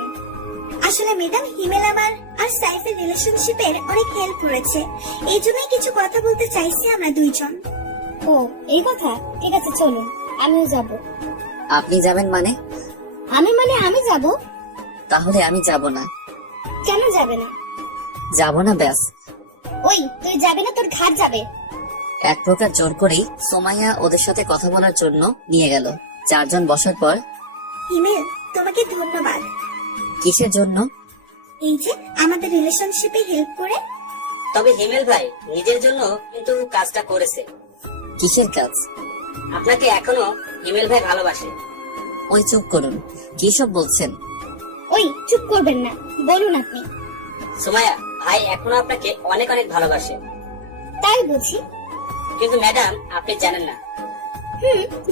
আসলে ম্যাডাম হিমেল আমার আর সাইফের রিলেশনশিপের অনেক হেল্প করেছে, এই জন্যই কিছু কথা বলতে চাইছি আমরা দুইজন। ও, এই কথা? ঠিক আছে, চলুন, আমিও যাব। আপনি যাবেন মানে? আমি যাব। তাহলে আমি যাব না। কেন যাবে না? যাব না, ব্যাস। ওই, তুই যাবে না, তোর ঘাট যাবে। এক প্রকার জোর করেই সোমাইয়া ওদের সাথে কথা বলার জন্য নিয়ে গেল। চারজন বসার পর, হিমেল, তোমাকে ধন্যবাদ। কিসের জন্য? এই যে আমাদের রিলেশনশিপে হেল্প করে। তবে হিমেল ভাই নিজের জন্য কিন্তু কাজটা করেছে। কিসের কাজ? আপনাকে এখনো হিমেল ভাই ভালোবাসে। ওই চুপ করুন, কি সব বলছেন? ওই চুপ করবেন না, বলুন আপনি। সুমাইয়া, ভাই এখনো আপনাকে অনেক অনেক ভালোবাসে। তাই বুঝি? কিন্তু ম্যাডাম আপনি জানেন না।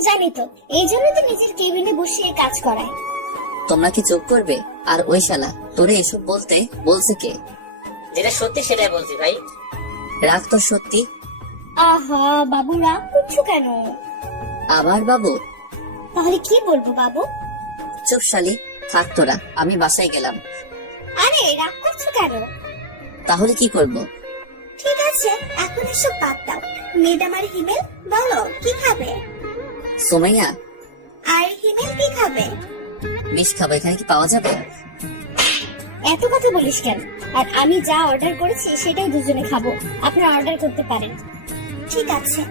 জানি তো, এই জন্য তো নিজের কেবিনে বসে কাজ করায়। তোমরা কি চুপ করবে? আর ওই শালা তোরে এসব বলতে বলছে কে? যেটা সত্যি সেটাই বলছি ভাই। রাগ তো সত্যি। আহা বাবু, রাগ করছো কেন? আবার বাবু? তাহলে কি বলবো বাবু? চুপ শালি, থাক তোরা, আমি বাসায় গেলাম। আরে রাগ করছো কেন? তাহলে কি করব? ঠিক আছে, এখন এসব বাদ দাও। ম্যাডাম আর হিমেল বলো কি খাবে? সোমাইয়া, আর হিমেল কি খাবে? বিষ খাবো, এখানে কি পাওয়া যাবে? এত কথা বলিস কেন? আর আমি যা অর্ডার করেছি সেটাই দুজনে খাবো, আপনারা অর্ডার করতে পারেন। ঠিক আছে।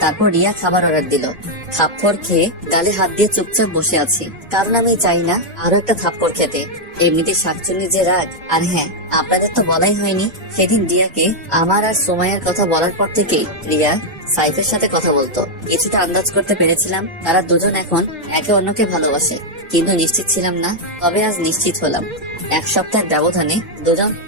তারপর রিয়া খাবার অর্ডার দিল। থাপ্পড় খেয়ে গালে হাত দিয়ে চুপচাপ বসে আছি, কারণ আমি চাই না আরো একটা থাপ্পড় খেতে। এমনিতে শাকচুন্নির যে রাগ। আর হ্যাঁ, আপনাদের তো বলাই হয়নি, সেদিন রিয়াকে আমার আর সোমাইয়ার কথা বলার পর থেকেই রিয়া সাইফের সাথে কথা বলতো। কিছুটা আন্দাজ করতে পেরেছিলাম তারা দুজন এখন একে অন্যকে ভালোবাসে, কিন্তু নিশ্চিত ছিলাম না। তবে আজ নিশ্চিত হলাম। এক সপ্তাহের ব্যবধানে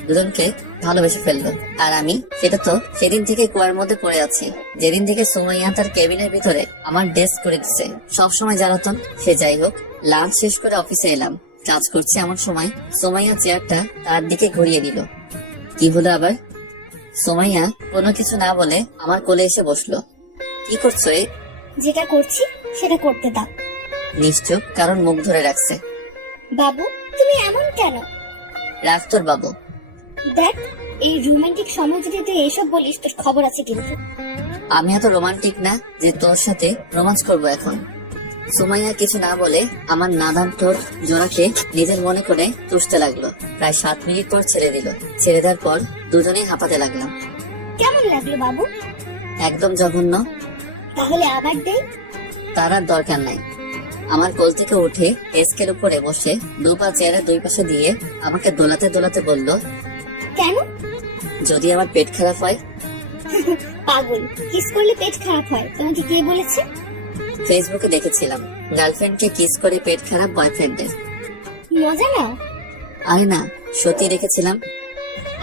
দুজনকে ভালোবেসে ফেললো। আর আমি সেটা তো সেদিন থেকে কুয়ার মধ্যে পড়ে আছি, যেদিন থেকে সোমাইয়া তার কেবিনের ভিতরে আমার ডেস্ক করে দিচ্ছে। সবসময় জ্বালাতন। সে যাই হোক, লাঞ্চ শেষ করে অফিসে এলাম। কাজ করছে এমন সময় সোমাইয়া চেয়ারটা তার দিকে ঘুরিয়ে দিল। কি হলো আবার? সোমাইয়া কোনো কিছু না বলে আমার কোলে এসে বসলো। কি করছো? যেটা করছি সেটা করতে দাও। নিশ্চুপ, কারণ মুখ ধরে রাখছে। বাবু, তুমি এমন কেন? রাখ তোর বাবু। দেখ, এই রোমান্টিক সময় যদি তুই এসব বলিস, তোর খবর আছে কিন্তু। আমি এত রোমান্টিক না যে তোর সাথে রোমান্স করব এখন। সুমাইয়া কিছু না বলে আমার নাদান ঠোঁট জোড়াকে নিজের মনে করে চুষতে লাগলো। প্রায় 7 মিনিট পর ছেড়ে দিল। ছেড়ে দেওয়ার পর দুজনেই হাঁপাতে লাগলাম। কেমন লাগলো বাবু? একদম জঘন্য। তাহলে আবার দে। তার আর দরকার নাই। আমার কোল থেকে উঠে ডেস্কের উপরে বসে 2 পা চেয়ারের 2 পাশে দিয়ে আমাকে দোলাতে দোলাতে বলল, কেন? যদি আমার পেট খারাপ হয়। পাগল, কিস করলে পেট খারাপ হয়, তোমাকে কে বলেছে? ফেসবুকে দেখেছিলাম গার্লফ্রেন্ডকে কিস করে পেট খারাপ বয়ফ্রেন্ডের। মজা না? আরে না, সত্যি দেখেছিলাম।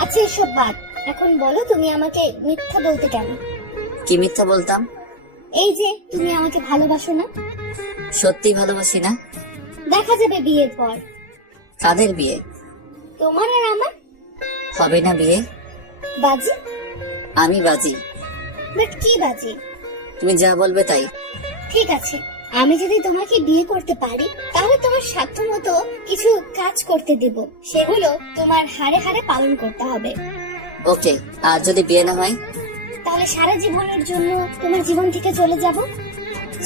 আচ্ছা এসব বাদ, এখন বলো তুমি আমাকে মিথ্যা বলতে কেন? কি মিথ্যা বলতাম? এই যে তুমি আমাকে ভালোবাসো না। সত্যি ভালোবাসি না। দেখা যাবে বিয়ের পর। কাদের বিয়ে? তোমার আর আমার। হবে না বিয়ে। বাজি? আমি বাজি। বাট কি বাজি? তুমি যা বলবে তাই। ঠিক আছে, আমি যদি তোমাকে বিয়ে করতে পারি তাহলে তোমার সাধ্য মতো কিছু কাজ করতে দেব, সেগুলো তোমার হাড়ে হাড়ে পালন করতে হবে। ওকে, আর যদি বিয়ে না হয়? তাহলে সারা জীবনের জন্য তোমার জীবন থেকে চলে যাব।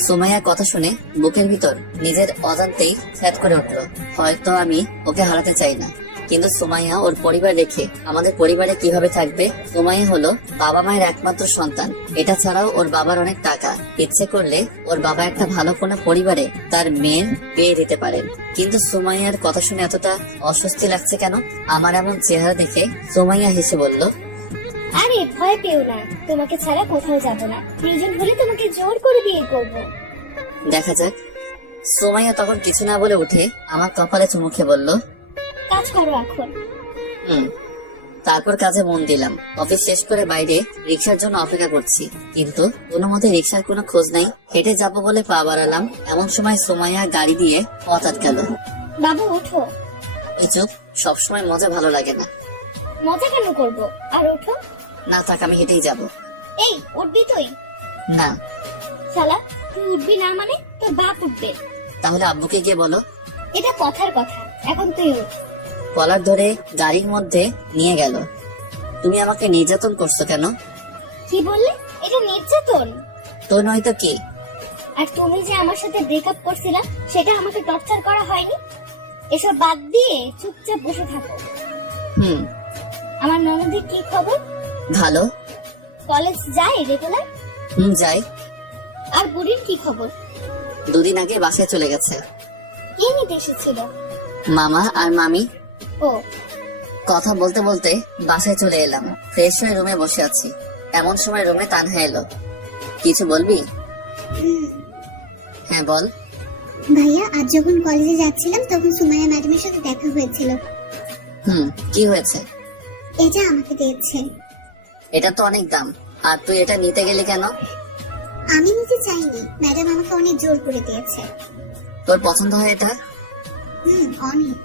সুমাইয়া কথা শুনে বুকের ভিতর নিজের অজান্তেই ফ্যাট করে উঠলো। হয়তো আমি ওকে হারাতে চাই না, কিন্তু সুমাইয়া ওর পরিবার রেখে আমাদের পরিবারে কিভাবে থাকবে? সুমাইয়া হলো বাবা মায়ের একমাত্র সন্তান। এটা ছাড়াও ওর বাবার অনেক টাকা, ইচ্ছে করলে ওর বাবা একটা ভালো কোনো পরিবারে তার মেয়ের বিয়ে দিতে পারেন। কিন্তু সুমাইয়ার কথা শুনে এতটা অস্বস্তি লাগছে কেন? আমার এমন চেহারা দেখে সুমাইয়া হেসে বলল, আরে ভয় পেও না, তোমাকে ছাড়া কোথাও যাব না। প্রয়োজন হলে তোমাকে জোর করে বিয়ে করব। দেখা যাক। সুমাইয়া তখন কিছু না বলে উঠে আমার কপালে চুমু খেয়ে বলল, কাজ করো এখন। হুম। তারপর কাজে মন দিলাম। অফিস শেষ করে বাইরে রিক্সার জন্য অপেক্ষা করছি, কিন্তু কোনো মতে রিক্সার কোনো খোঁজ নাই। হেঁটে যাব বলে পা বাড়ালাম, এমন সময় সুমাইয়া গাড়ি দিয়ে পথ আটকালো। বাবু ওঠো। এই চুপ, সবসময় মজা ভালো লাগে না। মজা কেন করব? আর ওঠো। না থাক, আমি হেঁটেই যাব। এই উঠবি তুই? না। শালা, তুই উঠবি না মানে তোর বাপ উঠবে। তাহলে আব্বুকে গিয়ে বলো। এটা কথার কথা, এখন তুই উঠ। কলার ধরে গাড়ির মধ্যে নিয়ে গেল। তুমি আমাকে নির্যাতন করছো কেন? কি বললে? এটা নির্যাতন? তো নয়তো কি? আর তুমি যে আমার সাথে ব্রেকআপ করছিলা, সেটা আমাকে টর্চার করা হয়নি? এসব বাদ দিয়ে চুপচাপ বসে থাকো। হুম। আমার ননদের কি খবর? ভালো। কলেজ যায় রেগুলার? যাই। আর বুড়ির কি খবর? দুদিন আগে বাসায় চলে গেছে। কে নিতে এসেছিল? মামা আর মামি। ও, কথা বলতে বলতে বাসায় চলে এলাম। ফ্রেশ হয়ে রুমে বসে আছি, এমন সময় রুমে তানহা এলো। কিছু বলবি? হ্যাঁ বল। ভাইয়া, আজ যখন কলেজে যাচ্ছিলাম তখন সুমাইয়া ম্যাডামের সাথে দেখা হয়েছিল। কি হয়েছে? এটা আমাকে দিয়েছে। এটা তো অনেক দাম, আর তুই এটা নিতে গেলি কেন? আমি নিতে চাইনি, ম্যাডাম আমাকে অনেক জোর করে দিয়েছে। তোর পছন্দ হয় এটা? অনেক।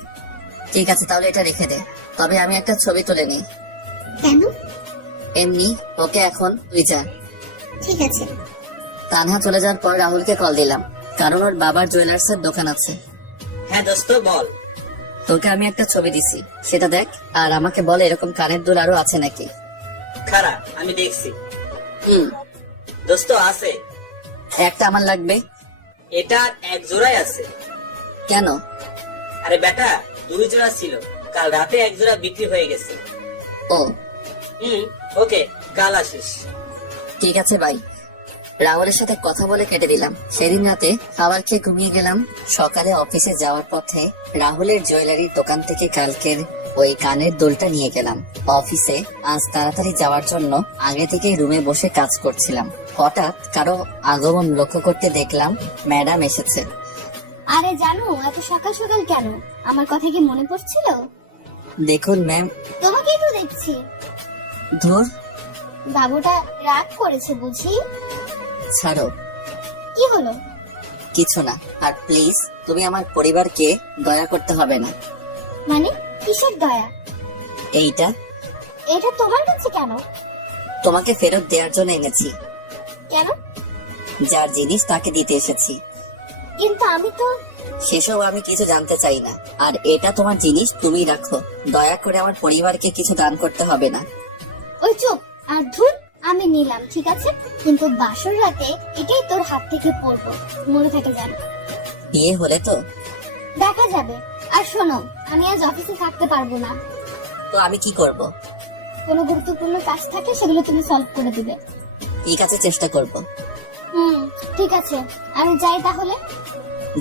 ঠিক আছে, তাহলে এটা রেখে দে। তবে আমি একটা ছবি তুলে নিই। কেন? এমনি। ওকে, এখন তুই যা। ঠিক আছে। তানহা চলে যাওয়ার পর রাহুলকে কল দিলাম, কারণ ওর বাবার জুয়েলার্স এর দোকান আছে। হ্যাঁ দোস্ত বল। তোকে আমি একটা ছবি দিছি, সেটা দেখ, আর আমাকে বল এরকম কানের দুল আরো আছে নাকি। খারাপ, আমি দেখছি। হুম। দোস্ত আছে। একটা আমার লাগবে। এটা এক জোড়াই আছে। কেন? আরে বেটা, 2 জোড়া ছিল, কাল রাতে 1 জোড়া বিক্রি হয়ে গেছে। ও ওকে, কাল আসিস। ঠিক আছে ভাই। রাহুলের সাথে কথা বলে কেটে দিলাম। সেদিন রাতে খাবার খেয়ে ঘুমিয়ে গেলাম। সকালে অফিসে যাওয়ার পথে রাহুলের জুয়েলারির দোকান থেকে কালকের ওই কানের দুলটা নিয়ে গেলাম। অফিসে আজ তাড়াতাড়ি যাওয়ার জন্য আগে থেকে রুমে বসে কাজ করছিলাম। হঠাৎ কারো আগমন লক্ষ্য করতে দেখলাম ম্যাডাম এসেছে। আরে জানো, এত সকাল সকাল কেন? আমার কথা কি মনে পড়ছিল? দেখুন ম্যাম। তোমাকেই তো দেখছি। ধুর, বাবুটা রাগ করেছে বুঝি? ছাড়ো। কি হলো? কিছু না। আর প্লিজ, তুমি আমার পরিবারকে দয়া করতে হবে না। মানে কিসের দয়া? এইটা এটা তোমার কাছে কেন? তোমাকে ফেরত দেওয়ার জন্য এনেছি। কেন? যার জিনিস তাকে দিতে এসেছি। কিন্তু আমি তো। সেসব আমি কিছু জানতে চাই না। আর এটা তোমার জিনিস, তুমি রাখো। দয়া করে আমার পরিবারকে কিছু দান করতে হবে না। ওই চুপ। আর ধুর, আমি নিলাম ঠিক আছে, কিন্তু বাসর রাতে এটাই তোর হাত থেকে পড়বো, মনে থাকে জানো। বিয়ে হলে তো দেখা যাবে। আর শোনো, আমি আজ অফিসে থাকতে পারবো না। তো আমি কি করব? কোনো গুরুত্বপূর্ণ কাজ থাকলে সেগুলো তুমি সলভ করে দিবে। ঠিক আছে, চেষ্টা করব। ঠিক আছে, আমি যাই তাহলে।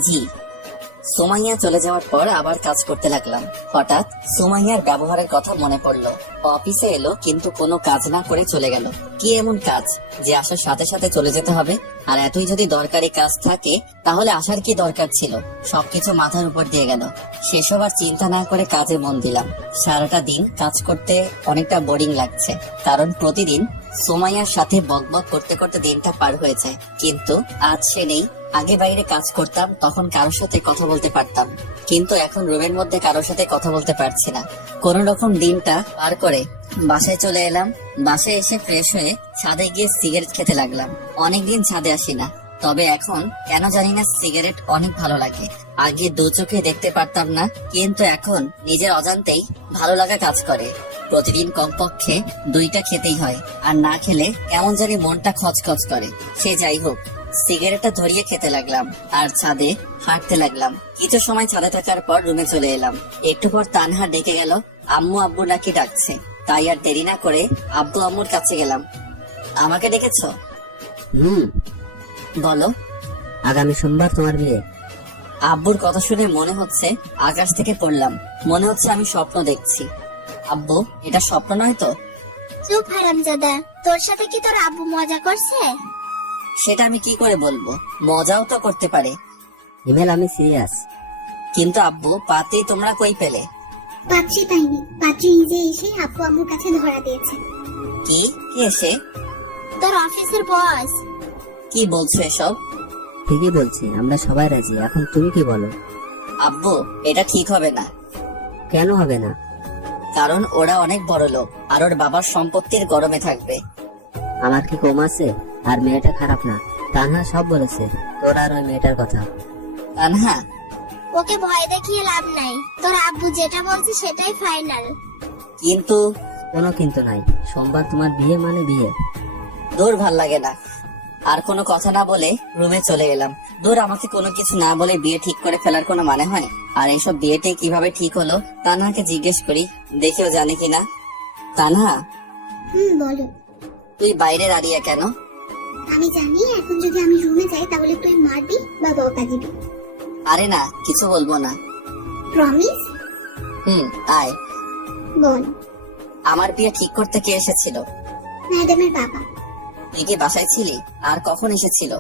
জি। সুমাইয়া চলে যাওয়ার পর আবার কাজ করতে লাগলাম। হঠাৎ সুমাইয়ার ব্যবহারের কথা মনে পড়লো। অফিসে এলো কিন্তু কোনো কাজ না করে চলে গেল। কি এমন কাজ যে আসার সাথে সাথে চলে যেতে হবে? আর এতই যদি দরকারি কাজ থাকে তাহলে আসার কি দরকার ছিল? সবকিছু মাথার উপর দিয়ে গেল। সেসব আর চিন্তা না করে কাজে মন দিলাম। সারাটা দিন কাজ করতে অনেকটা বোরিং লাগছে, কারণ প্রতিদিন সুমাইয়ার সাথে বকবক করতে করতে দিনটা পার হয়ে যায়। কিন্তু আজ সে নেই। আগে বাইরে কাজ করতাম, তখন কারোর সাথে কথা বলতে পারতাম, কিন্তু এখন রুমের মধ্যে কারোর সাথে কথা বলতে পারছি না। কোন রকম দিনটা পার করে বাসায় চলে এলাম। বাসায় এসে ফ্রেশ হয়ে ছাদে গিয়ে সিগারেট খেতে লাগলাম। অনেকদিন ছাদে আসি না, তবে এখন কেন জানি না সিগারেট অনেক ভালো লাগে। আগে দু চোখে দেখতে পারতাম না, কিন্তু এখন নিজের অজান্তেই ভালো লাগা কাজ করে। প্রতিদিন কমপক্ষে 2টা খেতেই হয়, আর না খেলে কেমন জানি মনটা খচখচ করে। সে যাই হোক, সিগারেটটা ধরিয়ে খেতে লাগলাম আর ছাদে হাঁটতে লাগলাম। কিছু সময় ছাদে থাকার পর রুমে চলে এলাম। একটু পর তানহা ডেকে গেল, আম্মু আব্বু নাকি ডাকছে। তাই আর দেরি না করে আব্বু আম্মুর কাছে গেলাম। আমাকে ডেকেছো? বলো। আগামী সোমবার তোমার বিয়ে। আব্বুর কথা শুনে মনে হচ্ছে আকাশ থেকে পড়লাম। মনে হচ্ছে আমি স্বপ্ন দেখছি। আব্বু, এটা স্বপ্ন নয় তো? চুপ হারামজাদা, তোর সাথে কি তোর আব্বু মজা করছে? সেটা আমি কি করে বলবো? মজাও তো করতে পারে। হিমেল, আমি সিরিয়াস। কিন্তু আব্বু, পাত্রী তোমরা কই পেলে? পাত্রী পাইনি, পাত্রী নিজে এসে আব্বু আম্মুর কাছে ধরা দিয়েছে। কি? কে এসে? তোর অফিসের বস। কি বলছো এসব? ঠিকই বলছি, আমরা সবাই রাজি। এখন তুমি কি বলো? আব্বু, এটা ঠিক হবে না। কেন হবে না? কারণ ওরা অনেক বড় লোক আর ওর বাবার সম্পত্তির গরমে থাকবে। আমার কি কম আছে? আর মেয়েটা খারাপ না। তানহা সব বলেছে তোর আর ওই মেয়েটার কথা। তানহা, ওকে ভয় দেখিয়ে লাভ নাই, তোর আব্বু যেটা বলছে সেটাই ফাইনাল। কিন্তু কোনো কিন্তু নাই। সোমবার তোমার বিয়ে মানে বিয়ে। দূর ভাল লাগে না। আর কোনো কথা না বলে রুমে চলে এলাম। দূর, আমাকে কোনো কিছু না বলে বিয়ে ঠিক করে ফেলার কোনো মানে হয়? আর এইসব বিয়েতে কিভাবে ঠিক হলো তানহাকে জিজ্ঞেস করি, দেখেও জানে কিনা। তানহা, বলো। তুই বাইরে দাঁড়িয়ে কেন? আমি জানি এখন যদি আমি রুমে যাই তাহলে তুই মারবি বা বকা দিবি। আরে না, কিছু বলবো না। প্রমিস? আয়। বল। আমার বিয়ে ঠিক করতে কে এসেছিল? ম্যাডামের বাবা। তুই কি বাসায় ছিলি? আর কখন এসেছিল?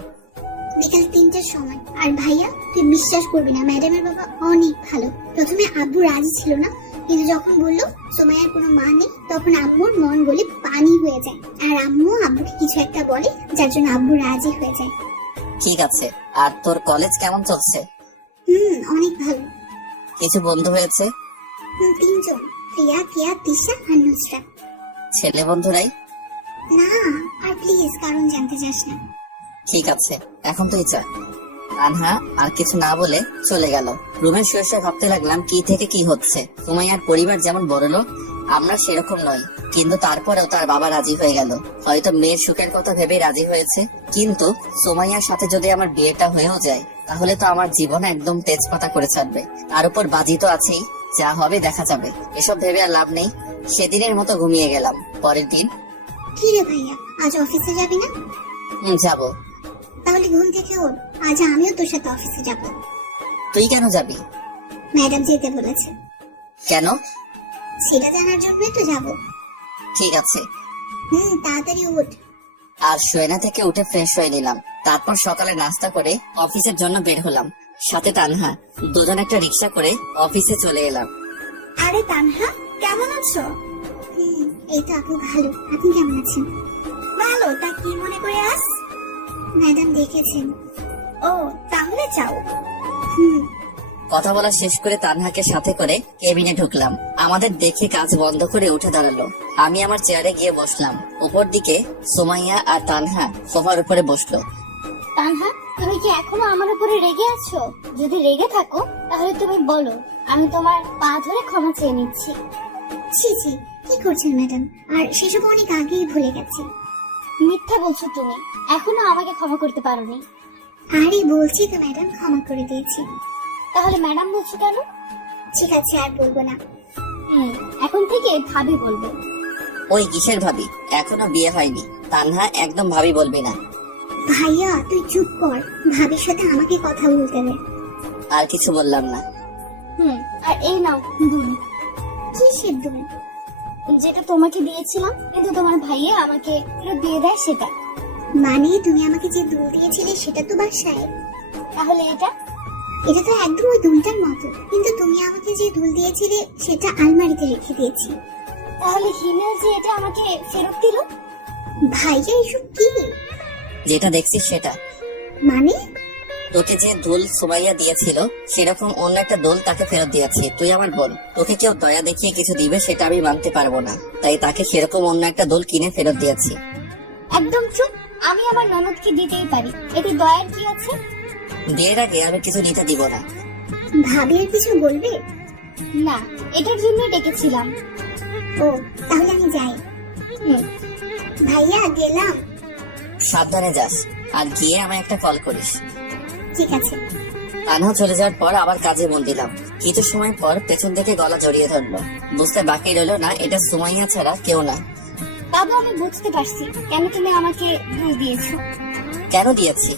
বিকাল 3টার সময়। আর ভাইয়া, তুই বিশ্বাস করবি না, ম্যাডামের বাবা অনেক ভালো। প্রথমে আব্বু রাজি ছিল না, কিন্তু যখন বললো সোমাইয়ার কোনো মা নেই, তখন আম্মুর মন গলে পানি হয়ে যায়। আর আম্মু আব্বুকে কিছু একটা বলে, যার জন্য আব্বু রাজি হয়ে যায়। ঠিক আছে। আর তোর কলেজ কেমন চলছে? অনেক ভালো। কিছু বন্ধু হয়েছে? 3জন, প্রিয়া, কিয়া, তিশা আর নুসরা। ছেলে বন্ধুরাই? না, আর প্লিজ কারণ জানতে চাস না। ঠিক আছে, এখন তুই চা। তানহা আর কিছু না বলে চলে গেল। রুমে শুয়ে শুয়ে ভাবতে লাগলাম কি থেকে কি হচ্ছে। সুমাইয়ার পরিবার যেমন বড়লোক, আমরা সেরকম নই, কিন্তু তারপরেও তার বাবা রাজি হয়ে গেল। হয়তো মেয়ের সুখের কথা ভেবেই রাজি হয়েছে। কিন্তু সুমাইয়ার সাথে যদি আমার বিয়েটা হয়েও যায়, তাহলে তো আমার জীবন একদম তেজপাতা করে ছাড়বে। তার উপর বাজি তো আছেই, যা হবে দেখা যাবে। এসব ভেবে আর লাভ নেই। সেদিনের মতো ঘুমিয়ে গেলাম। পরের দিন। কি রে ভাইয়া, আজ অফিসে যাবি না? যাবো। তাহলে ঘুম থেকে ওঠ, আজ আমিও তোর সাথে অফিসে যাব। তুই কেন যাবি? ম্যাডাম যেতে বলেছে। কেন? সেটা জানার জন্যই তো যাব। ঠিক আছে। তাড়াতাড়ি উঠ। আর শোয়না থেকে উঠে ফ্রেশ হয়ে নিলাম। তারপর সকালে নাস্তা করে অফিসের জন্য বের হলাম। সাথে তানহা। দুজন একটা রিক্সা করে অফিসে চলে এলাম। আরে তানহা, কেমন আছো? এই তো আপু ভালো, আপনি কেমন আছেন? ভালো। তা কি মনে করে আস? ম্যাডাম দেখেছেন। ও, তাহলে যাও। কথা বলা শেষ করে তানহাকে সাথে করে কেবিনে ঢুকলাম। আমাদের দেখে কাজ বন্ধ করে উঠে দাঁড়ালো। আমি আমার চেয়ারে গিয়ে বসলাম। উপর দিকে সুমাইয়া আর তানহা সোফার উপরে বসলো। তানহা, তুমি কি এখনো আমার উপরে রেগে আছো? যদি রেগে থাকো তাহলে তুমি বলো, আমি তোমার পা ধরে ক্ষমা চেয়ে নিচ্ছি। ছি ছি, কি করছেন ম্যাডাম? আর সেসব অনেক আগেই ভুলে গেছি। মিথ্যা বলছো তুমি, এখনো আমাকে ক্ষমা করতে পারোনি। আরে বলছি তো ম্যাডাম, ক্ষমা করে দিয়েছি। তাহলে ম্যাডাম বলছো কেন? ঠিক আছে, আর বলবো না। এখন থেকে ভাবি বলবে। ওই কিসের ভাবি? এখনো বিয়ে হয়নি। তানহা, একদম ভাবি বলবি না। ভাইয়া তুই চুপ কর, ভাবির সাথে আমাকে কথা বলতে দে। আর কিছু বললাম না। আর এই নাও দুধ। কিসের দুধ? যেটা তোমাকে দিয়েছিলাম, কিন্তু তোমার ভাইয়া আমাকে ফেরত দিয়ে দেয় সেটা। মানে তুমি আমাকে যে দুধ দিয়েছিলে সেটা তো বাসায়। তাহলে এটা? এটা তো একদম ওই দুলটার মতো, কিন্তু তুমি আমাকে যে দুল দিয়েছিলে সেটা আলমারিতে রেখে দিয়েছি। তাহলে হিমেল যে এটা আমাকে ফেরত দিল? ভাইয়া এসব কি? যেটা দেখছিস সেটা। মানে? তোকে যে দোল সুমাইয়া দিয়েছিল সেরকম অন্য একটা দোল তাকে ফেরত দিয়েছি। তুই আমার বোন, তোকে কেউ দয়া দেখিয়ে কিছু দিবে সেটা আমি মানতে পারবো না, তাই তাকে সেরকম অন্য একটা দোল কিনে ফেরত দিয়েছি। একদম চুপ, আমি আমার ননদকে দিতেই পারি, এতে দয়ার কি আছে? বিয়ের আগে আমি কিছু নিতে দিব না। ভাবি আর কিছু বলবে না, এটার জন্যই ডেকেছিলাম। ও, তাহলে আমি যাই। ভাইয়া গেলাম। সাবধানে যাস। আর গিয়ে আমায় একটা কল করিস। ঠিক আছে। তানহা চলে যাওয়ার পর আবার কাজে মন দিলাম। কিছু সময় পর পেছন থেকে গলা জড়িয়ে ধরলো। বুঝতে বাকি রইলো না এটা সুমাইয়া ছাড়া কেউ না। বাবু, আমি বুঝতে পারছি কেন তুমি আমাকে দুল দিয়েছো। কেন দিয়েছি?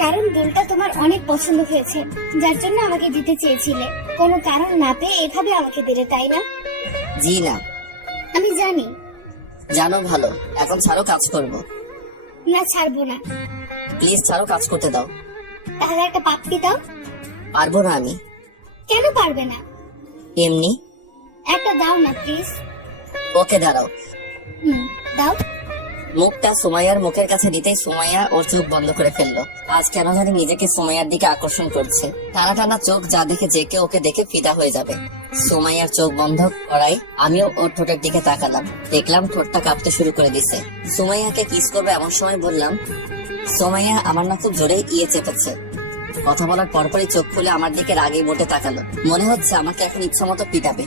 কারণ দুলটা তোমার অনেক পছন্দ হয়েছে, যার জন্য আমাকে দিতে চেয়েছিলে। কোনো কারণ না পেয়ে এভাবে আমাকে দিলে, তাই না? জি না। আমি জানি। জানো ভালো, এখন ছাড়ো, কাজ করবো। না, ছাড়বো না। প্লিজ ছাড়ো, কাজ করতে দাও। তাহলে একটা পাপ্পি দাও। পারবো না আমি। কেন পারবে না? এমনি। একটা দাও না প্লিজ। ওকে দাঁড়াও। দাও। মুখটা সুমাইয়ার মুখের কাছে দিতেই সুমাইয়া ওর চোখ বন্ধ করে ফেললো। আজ কেন জানি নিজেকে সুমাইয়ার দিকে আকর্ষণ করছে। টানা টানা চোখ যা দেখে যে কেউ ওকে দেখে ফিদা হয়ে যাবে। সুমাইয়ার চোখ বন্ধ করাই আমিও ওর ঠোঁটের দিকে তাকালাম। দেখলাম ঠোঁটটা কাঁপতে শুরু করে দিছে। সুমাইয়াকে কিস করবে এমন সময় বললাম, সুমাইয়া আমার না খুব জোরে ইয়ে চেপেছে। কথা বলার পরপরই চোখ খুলে আমার দিকে রাগে মোটে তাকালো। মনে হচ্ছে আমাকে এখন ইচ্ছা মতো পিটাবে।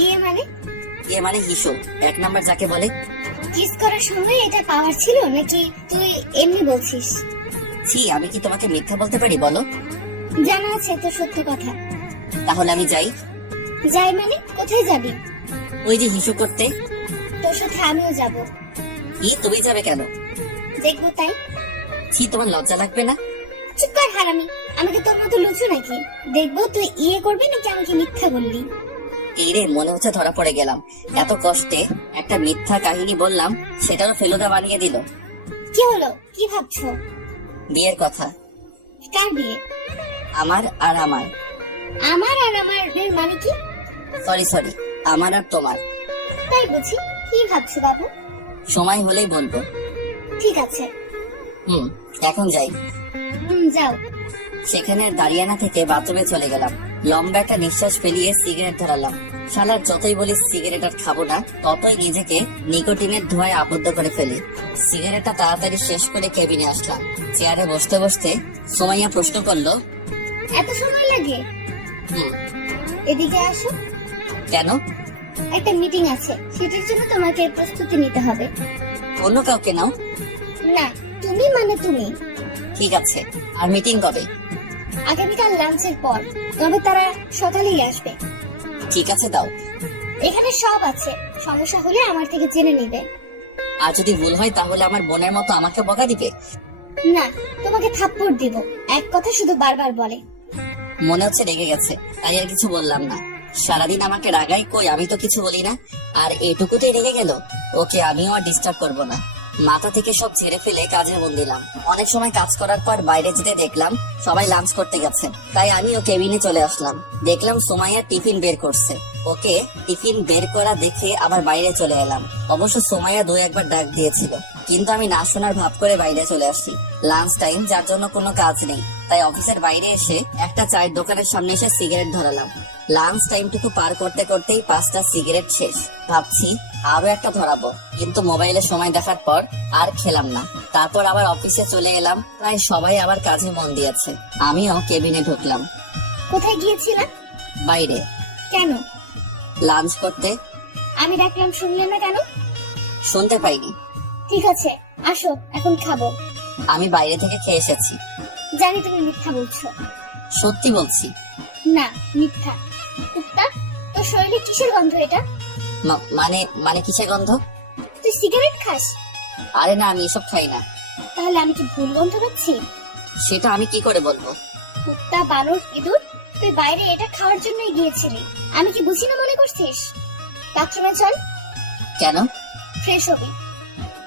ইয়ে মানে? ইয়ে মানে হিসু, 1 নাম্বার যাকে বলে। কিস করার সময় এটা পাওয়ার ছিল নাকি তুই এমনি বলছিস? ছি, আমি কি তোমাকে মিথ্যা বলতে পারি বলো? জানা আছে তো সত্য কথা। তাহলে আমি যাই। যাই মানে? কোথায় যাবি? ওই যে হিসু করতে। তোর সাথে আমিও যাব। কি, তুমি যাবে কেন? দেখবো তাই। ছি, তোমার লজ্জা লাগবে না? চুপ কর হারামি, আমাকে তোর মতো লুচু নাকি? দেখবো তুই ইয়ে করবি নাকি আমাকে মিথ্যা বললি। এই রে, মনে হচ্ছে ধরা পড়ে গেলাম। এত কষ্টে একটা মিথ্যা কাহিনী বললাম, সেটারও ফেলুদা বানিয়ে দিল। কি হলো? কি ভাবছো? বিয়ের কথা। কার বিয়ে? আমার আর আমার। আমার আর আমার এর মানে কি? সরি, আমার আর তোমার। তাই বুঝি? কি ভাবছো বাবু? সময় হলেই বলবো। ঠিক আছে। এখন যাই। যাও। সেখানে আর দাঁড়িয়ে না থেকে বাথরুমে চলে গেলাম। লম্বা একটা নিঃশ্বাস ফেলিয়ে সিগারেট ধরালাম। শালার যতই বলি সিগারেট আর খাবো না, ততই নিজেকে নিকোটিনের ধোঁয়ায় আবদ্ধ করে ফেলি। সিগারেটটা তাড়াতাড়ি শেষ করে কেবিনে আসলাম। চেয়ারে বসতে বসতে সুমাইয়া প্রশ্ন করলো, এত সময় লাগে? হুম। এদিকে আসো। কেন? একটা মিটিং আছে, সেটার জন্য তোমাকে প্রস্তুতি নিতে হবে। অন্য কাউকে নাও। না, তুমি মানে তুমি। ঠিক আছে। আর মিটিং কবে? আগামীকাল লাঞ্চের পর, তবে তারা সকালেই আসবে। ঠিক আছে, দাও। এখানে সব আছে, সমস্যা হলে আমার থেকে জেনে নিবে। আর যদি ভুল হয় তাহলে আমার বোনের মতো আমাকে বকা দিবে? না, তোমাকে থাপ্পড় দিব। এক কথা শুধু বারবার বলে। মনে হচ্ছে রেগে গেছে, তাই আর কিছু বললাম না। সারাদিন আমাকে রাগাই, কই আমি তো কিছু বলি না। আর এটুকুতেই রেগে গেল। ওকে আমিও আর ডিস্টার্ব করবো না। মাথা থেকে সব ঝেড়ে ফেলে কাজে মন দিলাম। অনেক সময় কাজ করার পর বাইরে যেতে দেখলাম সবাই লাঞ্চ করতে গেছে, তাই আমিও কেবিনে চলে আসলাম। দেখলাম সুমাইয়া টিফিন বের করছে। ওকে টিফিন বের করা দেখে আবার বাইরে চলে এলাম। অবশ্য সুমাইয়া 2-1 বার ডাক দিয়েছিল, কিন্তু আমি না শোনার ভাব করে বাইরে চলে আসি। লাঞ্চ টাইম, যার জন্য কোনো কাজ নেই, তাই অফিসের বাইরে এসে একটা চায়ের দোকানের সামনে এসে সিগারেট ধরালাম। লাঞ্চ টাইমটুকু পার করতে করতেই 5টা সিগারেট শেষ। ভাবছি আরো একটা ধরাবো, কিন্তু মোবাইলে সময় দেখার পর আর খেলাম না। তারপর আবার অফিসে চলে এলাম। প্রায় সবাই আবার কাজে মন দিয়েছে। আমিও কেবিনে ঢুকলাম। কোথায় গিয়েছিলাম? বাইরে। কেন? লাঞ্চ করতে। আমি ডাকলাম শুনলে না কেন? শুনতে পাইনি। ঠিক আছে, আসো, এখন খাবো। আমি বাইরে থেকে খেয়ে এসেছি। জানি তুমি মিথ্যা বলছো। সত্যি বলছি। না, মিথ্যা। কুত্তা, তোর শরীরে কিসের গন্ধ এটা? মানে কিসের গন্ধ? তুই সিগারেট খাস? আরে না, আমি এসব খাই না। তাহলে আমি কি ভুল গন্ধ পাচ্ছি? সেটা আমি কি করে বলবো? কুত্তা, বানর, ইঁদুর, তুই বাইরে এটা খাওয়ার জন্যই গিয়েছিলি। আমি কি বুঝি না মনে করছিস? বাথরুমে চল। কেন? ফ্রেশ হবি।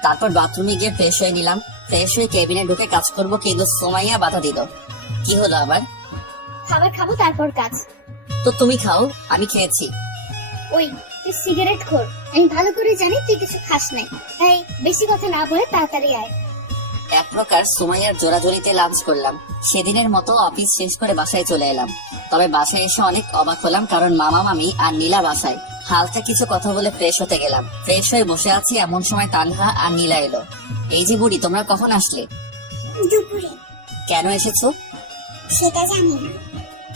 তারপর বাথরুমে গিয়ে ফ্রেশ হয়ে নিলাম। ফ্রেশ হয়ে কেবিনে ঢুকে কাজ করব, কিন্তু সুমাইয়া বাধা দিল। কি হলো আবার? খাবার খাবো, তারপর কাজ। তো তুমি খাও, আমি খেয়েছি। ওই, তুই সিগারেট খোর, আমি ভালো করে জানি তুই কিছু খাস নাই। তাই বেশি কথা না বলে তাড়াতাড়ি আয়। এক প্রকার সুমাইয়ার জোরাজোরিতে লাঞ্চ করলাম। সেদিনের মতো অফিস শেষ করে বাসায় চলে এলাম। তবে বাসায় এসে অনেক অবাক হলাম, কারণ মামা মামি আর নীলা বাসায়। হালকা কিছু কথা বলে ফ্রেশ হতে গেলাম। ফ্রেশ হয়ে বসে আছি, এমন সময় তানহা আর নীলা এলো। এই যে বুড়ি, তোমরা কখন আসলে? দুপুরে। কেন এসেছো? সেটা জানি না।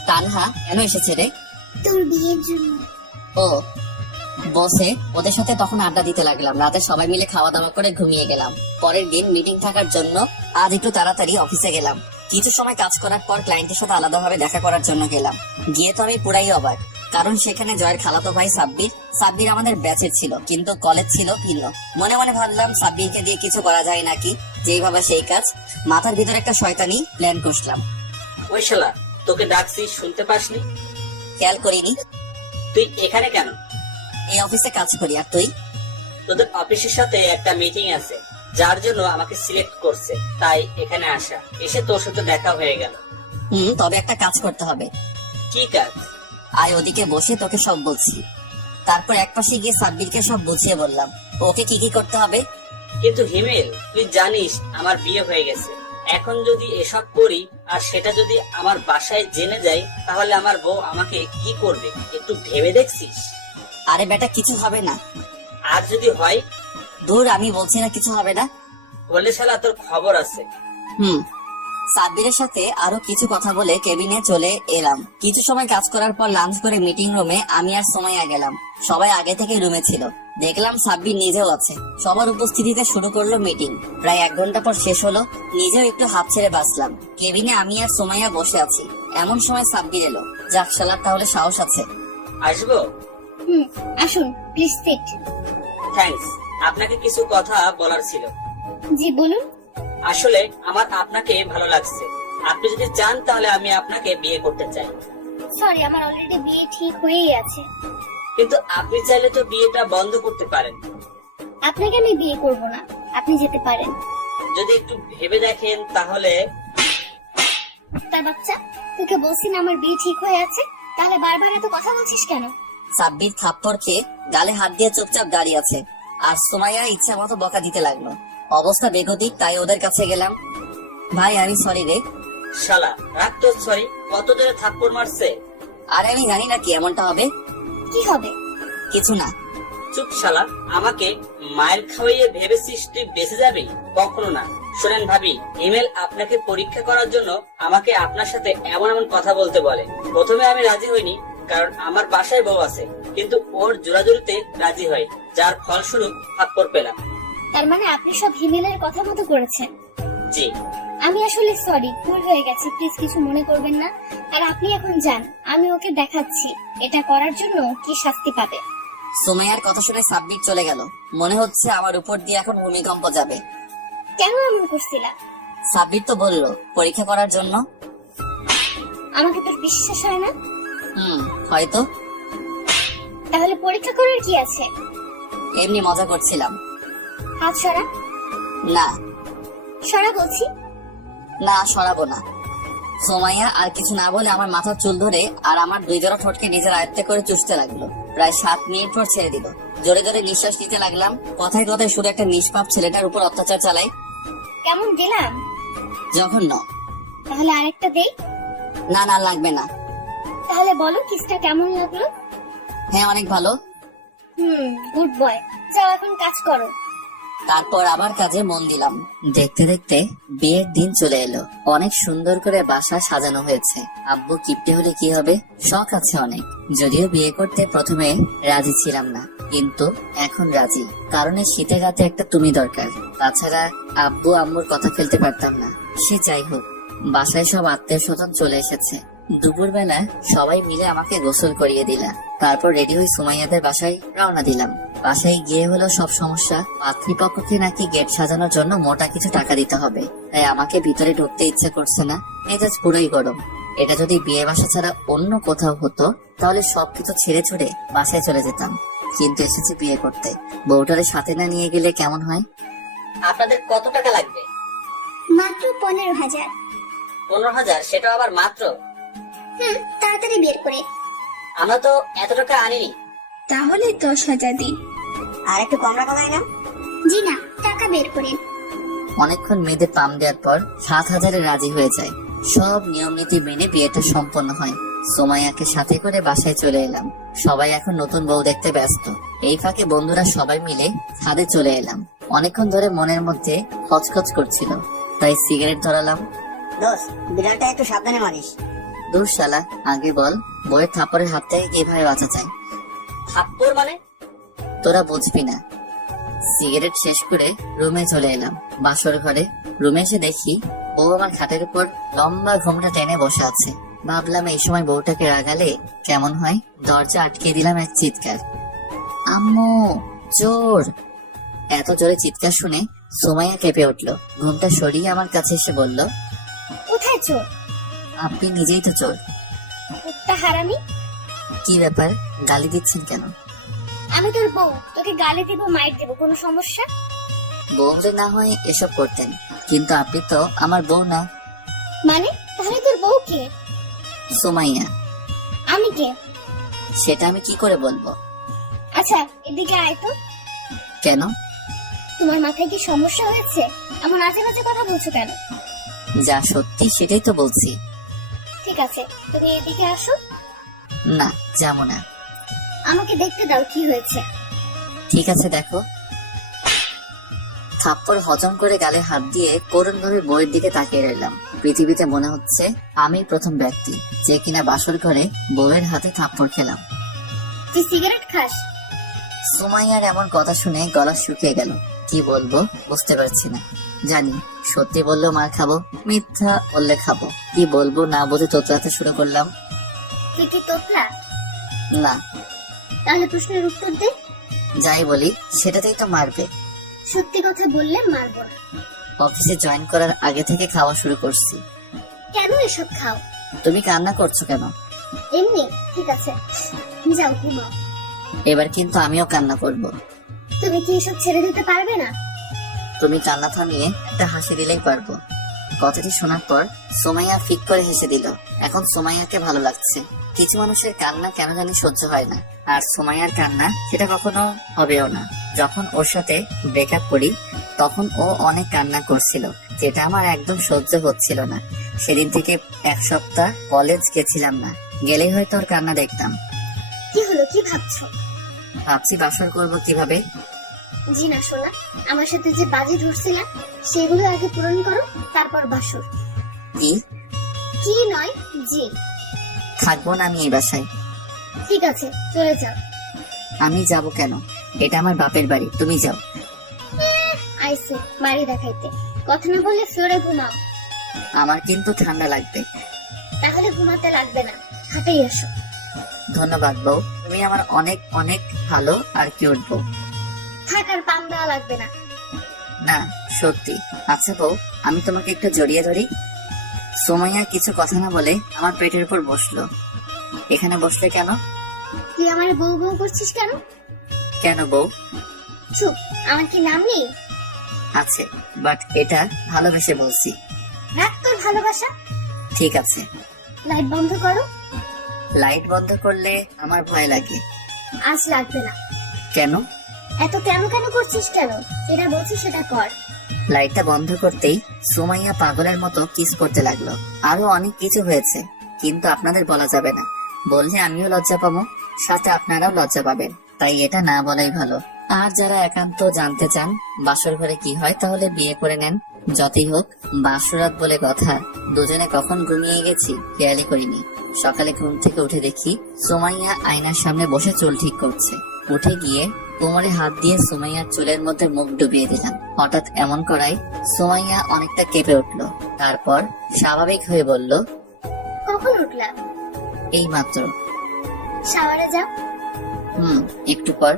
তানহা কেন এসেছে রে? তোর বিয়ের জন্য। ও, বসে ওদের সাথে তখন আড্ডা দিতে লাগলাম। রাতে সবাই মিলে খাওয়া দাওয়া করে ঘুমিয়ে গেলাম। পরের দিন মিটিং থাকার জন্য আজ একটু তাড়াতাড়ি অফিসে গেলাম। কিছু সময় কাজ করার পর ক্লায়েন্টের সাথে আলাদাভাবে দেখা করার জন্য গেলাম। গিয়ে তো আমি পুরাই অবাক, কারণ সেখানে জয়ের খালাতো ভাই সাব্বির আমাদের ব্যাচের ছিল, কিন্তু কলেজ ছিল ভিন্ন। মনে মনে ভাবলাম সাব্বিরকে দিয়ে কিছু করা যায় নাকি, যেই ভাবা সেই কাজ। মাথার ভিতরে একটা শয়তানি প্ল্যান করলাম। ওই শালা, তোকে ডাকছি শুনতে পাসনি? খেয়াল করিনি। তুই এখানে কেন? এই অফিসে কাজ করি। আর তুই? তোদের অফিসের সাথে একটা মিটিং আছে, যার জন্য আমাকে সিলেক্ট করছে, তাই এখানে আসা। এসে তোর সাথে দেখা হয়ে গেল। তবে একটা কাজ করতে হবে। কি কাজ? আয় ওদিকে বসে তোকে সব বলছি। তারপর একপাশে গিয়ে সাব্বিরকে সব বুঝিয়ে বললাম ওকে কি কি করতে হবে। কিন্তু হিমেল, তুই জানিস আমার বিয়ে হয়ে গেছে। এখন যদি এসব করি আর সেটা যদি আমার বাসায় জেনে যায়, তাহলে আমার বউ আমাকে কি করবে একটু ভেবে দেখছিস? আরে বেটা, কিছু হবে না। আর যদি হয়? দূর, আমি বলছি না কিছু হবে না। বললে শালা তোর খবর আছে। সাব্বিরের সাথে আরো কিছু কথা বলে কেবিনে চলে এলাম। কিছু সময় কাজ করার পর লাঞ্চ করে মিটিং রুমে আমি আর সুমাইয়া গেলাম। সবাই আগে থেকে রুমে ছিল। দেখলাম সাব্বির নিজেও আছে। সবার উপস্থিতিতে শুরু করলো মিটিং। প্রায় 1 ঘন্টা পর শেষ হলো। নিজেও একটু হাত ছেড়ে বাঁচলাম। কেবিনে আমি আর সুমাইয়া বসে আছি। এমন সময় সাব্বির এলো। যাক শালার তাহলে সাহস আছে। আসবো? আসুন প্লিজ সিট। থ্যাঙ্কস। আপনাকে কিছু কথা বলার ছিল। জি বলুন। আসলে আমার আপনাকে ভালো লাগছে। আপনি যদি চান তাহলে আমি আপনাকে বিয়ে করতে চাই। সরি, আমার অলরেডি বিয়ে ঠিক হয়েই আছে। কিন্তু আপনি চাইলে তো বিয়েটা বন্ধ করতে পারেন। আপনাকে আমি বিয়ে করব না, আপনি যেতে পারেন। যদি একটু ভেবে দেখেন তাহলে। তার বাচ্চা, তোকে বলছি না আমার বিয়ে ঠিক হয়ে আছে, তাহলে বারবার এত কথা বলছিস কেন? সাব্বির থাপ্পড় খেয়ে গালে হাত দিয়ে চুপচাপ দাঁড়িয়ে আছে। আর সুমাইয়া ইচ্ছা মতো বকা দিতে লাগলো। অবস্থা বেগতিক, তাই ওদের কাছে গেলাম। ভাই আমি সরি রে। শালা রাখ তো সরি। কত জোরে থাপ্পড় মারছে? আরে আমি জানি না কি এমনটা হবে। কি হবে? কিছু না। চুপ শালা। আমাকে মায়ের খাওয়াইয়ে ভেবেছিস তুই বেঁচে যাবি? কখনো না। শোনেন ভাবি, ইমেল আপনাকে পরীক্ষা করার জন্য আমাকে আপনার সাথে এমন এমন কথা বলতে বলে। প্রথমে আমি রাজি হইনি, কারণ আমার বাসায় বউ আছে, কিন্তু ওর জোরাজুরিতে রাজি হয়, যার ফলস্বরূপ থাপ্পড় পেলাম। তার মানে আপনি সব হিমেলের কথা মতো করেছেন? জি। আমি আসলে সরি, ভুল হয়ে গেছে, প্লিজ কিছু মনে করবেন না। আর আপনি এখন যান, আমি ওকে দেখাচ্ছি এটা করার জন্য কি শাস্তি পাবে। সুমাইয়ার কথা শুনে সাব্বির চলে গেল। মনে হচ্ছে আমার উপর দিয়ে এখন ভূমিকম্প যাবে। কেন এমন করছিলা? সাব্বির তো বললো পরীক্ষা করার জন্য। আমাকে তোর বিশ্বাস হয় না? হয়তো। তাহলে পরীক্ষা করার কি আছে? এমনি মজা করছিলাম। হাত সরা। না সরা বলছি। না, সরাবো না। সুমাইয়া আর কিছু না বলে আমার মাথার চুল ধরে আর আমার 2 জোড়া ঠোঁটকে নিজের আয়ত্তে করে চুষতে লাগলো। প্রায় 7 মিনিট পর ছেড়ে দিল। জোরে জোরে নিঃশ্বাস নিতে লাগলাম। কথায় কথায় শুধু একটা নিষ্পাপ ছেলেটার উপর অত্যাচার চালাই। কেমন দিলাম? জঘন্য। তাহলে আরেকটা দেই? না না, লাগবে না। তাহলে বলো কিসটা কেমন লাগলো? হ্যাঁ, অনেক ভালো। Good boy. যাও এখন কাজ করো। তারপর আবার কাজে মন দিলাম। দেখতে দেখতে বিয়ের দিন চলে এলো। অনেক সুন্দর করে বাসা সাজানো হয়েছে। আব্বু কিপ্টে হলে কি হবে, শখ আছে অনেক। যদিও বিয়ে করতে প্রথমে রাজি ছিলাম না, কিন্তু এখন রাজি। কারণ এই শীতে রাতে একটা তুমি দরকার। তাছাড়া আব্বু আম্মুর কথা ফেলতে পারতাম না। সে যাই হোক, বাসায় সব আত্মীয় স্বজন চলে এসেছে। দুপুরবেলা সবাই মিলে আমাকে গোসল করিয়ে দিলা। তারপর রেডি হয়ে সুমাইয়াদের বাসায় রওনা দিলাম। বাসায় গিয়ে হলো সব সমস্যা। পাত্রীপক্ষকে নাকি গেট সাজানোর জন্য মোটা কিছু টাকা দিতে হবে, তাই আমাকে ভিতরে ঢুকতে ইচ্ছে করছে না। মেজাজ পুরোই গরম। এটা যদি বিয়ে বাসা ছাড়া অন্য কোথাও হতো তাহলে সবকিছু ছেড়ে ছুড়ে বাসায় চলে যেতাম। কিন্তু এসেছি বিয়ে করতে, বউটারে সাথে না নিয়ে গেলে কেমন হয়? আপনাদের কত টাকা লাগবে? মাত্র 15,000। 15,000? সেটা আবার মাত্র? তাড়াতাড়ি বের করে। আমরা তো এত টাকা আনিনি। তাহলে 10,000 দিন। আর একটু কম রাখা যায় না? জি না, টাকা বের করেন। অনেকক্ষণ মেয়েদের পাম দেওয়ার পর 7,000-এ রাজি হয়ে যায়। সব নিয়ম নীতি মেনে বিয়েটা সম্পন্ন হয়। সুমাইয়াকে সাথে করে বাসায় চলে এলাম। সবাই এখন নতুন বউ দেখতে ব্যস্ত। এই ফাঁকে বন্ধুরা সবাই মিলে ছাদে চলে এলাম। অনেকক্ষণ ধরে মনের মধ্যে খচখচ করছিল, তাই সিগারেট ধরালাম। দোস্ত, বিড়ালটা একটু সাবধানে মারিস। দূর শালা, আগে বল বউয়ের থাপ্পড়ের হাত থেকে কিভাবে বাঁচা যায়? থাপ্পড় মানে? তোরা বুঝবি না। সিগারেট শেষ করে রুমে চলে এলাম। বাসর ঘরে রুমে এসে দেখি ও আমার খাটের উপর লম্বা ঘোমটা টেনে বসে আছে। ভাবলাম এই সময় বউটাকে রাগালে কেমন হয়। দরজা আটকে দিলাম এক চিৎকার, আম্মু চোর। এত জোরে চিৎকার শুনে সুমাইয়া কেঁপে উঠলো। ঘুমটা সরিয়ে আমার কাছে এসে বলল, কোথায় চোর? আপনি নিজেই তো চোর। কুত্তা হারামি। কি ব্যাপার, গালি দিচ্ছেন কেন? আমি তোর বউ, তোকে গালি দেবো মাইর দেবো, কোনো সমস্যা? বউরে না হয় এসব করতেন, কিন্তু আপনি তো আমার বউ না। মানে তাহলে তোর বউ কে? সুমাইয়া। আমি কে? সেটা আমি কি করে বলবো? আচ্ছা এদিকে আয় তো। কেন? তোমার মাথায় কি সমস্যা হয়েছে? এমন আজে বাজে কথা বলছো কেন? যা সত্যি সেটাই তো বলছি। ঠিক আছে তুমি এদিকে আসো। না, যাবো না। আমাকে দেখতে দাও কি হয়েছে। ঠিক আছে দেখো। থাপ্পড় হজম করে গালে হাত দিয়ে করুণ ভাবে বইয়ের দিকে তাকিয়ে রইলাম। পৃথিবীতে মনে হচ্ছে আমি প্রথম ব্যক্তি যে কিনা বাসর ঘরে বউয়ের হাতে থাপ্পড় খেলাম। তুই সিগারেট খাস? সুমাইয়ার এমন কথা শুনে গলা শুকিয়ে গেল। কি বলবো বুঝতে পারছি না। জানি সত্যি বললেও মার খাবো, মিথ্যা বললে খাবো। কি বলবো না বুঝে তোতলাতে শুরু করলাম। তুই কি তোতলা? না, তাহলে প্রশ্নের উত্তর দে। যাই বলি সেটাতেই তো মারবে। সত্যি কথা বললে মারবো না। অফিসে জয়েন করার আগে থেকে খাওয়া শুরু করছি। কেন এসব খাও? তুমি কান্না করছো কেন? এমনি। ঠিক আছে যাও ঘুমাও। এবার কিন্তু আমিও কান্না করব। তুমি কি এসব ছেড়ে দিতে পারবে না? তুমি কান্না থামিয়ে একটা হাসি দিলেই পারবো। কথাটি শোনার পর সোমাইয়া ফিক করে হেসে দিল। এখন সোমাইয়াকে ভালো লাগছে। কিছু মানুষের কান্না কেন জানি সহ্য হয় না, আর সোমাইয়ার কান্না সেটা কখনো হবেও না। যখন ওর সাথে ব্রেকআপ করি তখন ও অনেক কান্না করছিল, যেটা আমার একদম সহ্য হচ্ছিল না। সেদিন থেকে এক সপ্তাহ কলেজ গেছিলাম না, গেলেই হয়তো ওর কান্না দেখতাম। কি হলো, কি ভাবছো? ভাবছি বাসর করবো কিভাবে। জি না সোনা, আমার সাথে যে বাজি ধরছিলাম সেগুলো আগে পূরণ করো, তারপর বাসর। কি? কি নয় জি। থাকবো না আমি এই বাসায়। ঠিক আছে চলে যাও। আমি যাব কেন? এটা আমার বাপের বাড়ি, তুমি যাও। আইসে বাড়ি দেখাইতে, কথা না বললে ফ্লোরে ঘুমাও। আমার কিন্তু ঠান্ডা লাগবে। তাহলে ঘুমাতে লাগবে না, হাঁটেই এসো। ধন্যবাদ বউ, তুমি আমার অনেক অনেক ভালো আর কিউট বউ। থাক আর পাম দেওয়া লাগবে না। না সত্যি। আচ্ছা বউ, আমি তোমাকে একটু জড়িয়ে ধরি। সোমাইয়া কিছু কথা না বলে আমার পেটের উপর বসলো। এখানে বসলে কেন? তুই আমার বউ বউ করছিস কেন? কেন বউ? চুপ, আমার কি নাম নেই? আছে, বাট এটা ভালোবেসে বলছি। রাখ তোর ভালোবাসা। ঠিক আছে। লাইট বন্ধ করো। লাইট বন্ধ করলে আমার ভয় লাগে। আজ লাগবে না। কেন? এত কেন কেন করছিস কেন? এটা বলছি সেটা কর। লাইটটা বন্ধ করতেই সুমাইয়া পাগলের মতো কিস করতে লাগলো। আরো অনেক কিছু হয়েছে, কিন্তু আপনাদের বলা যাবে না। বললে আমিও লজ্জা পাবো, সাথে আপনারাও লজ্জা পাবেন। তাই এটা না বলাই ভালো। আর যারা একান্ত জানতে চান বাসর ঘরে কি হয়, তাহলে বিয়ে করে নেন। যতই হোক বাসরাত বলে কথা, দুজনে কখন ঘুমিয়ে গেছি খেয়ালই করিনি। সকালে ঘুম থেকে উঠে দেখি সুমাইয়া আয়নার সামনে বসে চুল ঠিক করছে। উঠে গিয়ে কোমরে হাত দিয়ে সুমাইয়ার চুলের মধ্যে মুখ ডুবিয়ে দিলাম। হঠাৎ এমন করায় সুমাইয়া অনেকটা কেঁপে উঠলো। তারপর স্বাভাবিক হয়ে বলল, কখন উঠলা? এই মাত্র। শাওয়ারে যাও। একটু পর।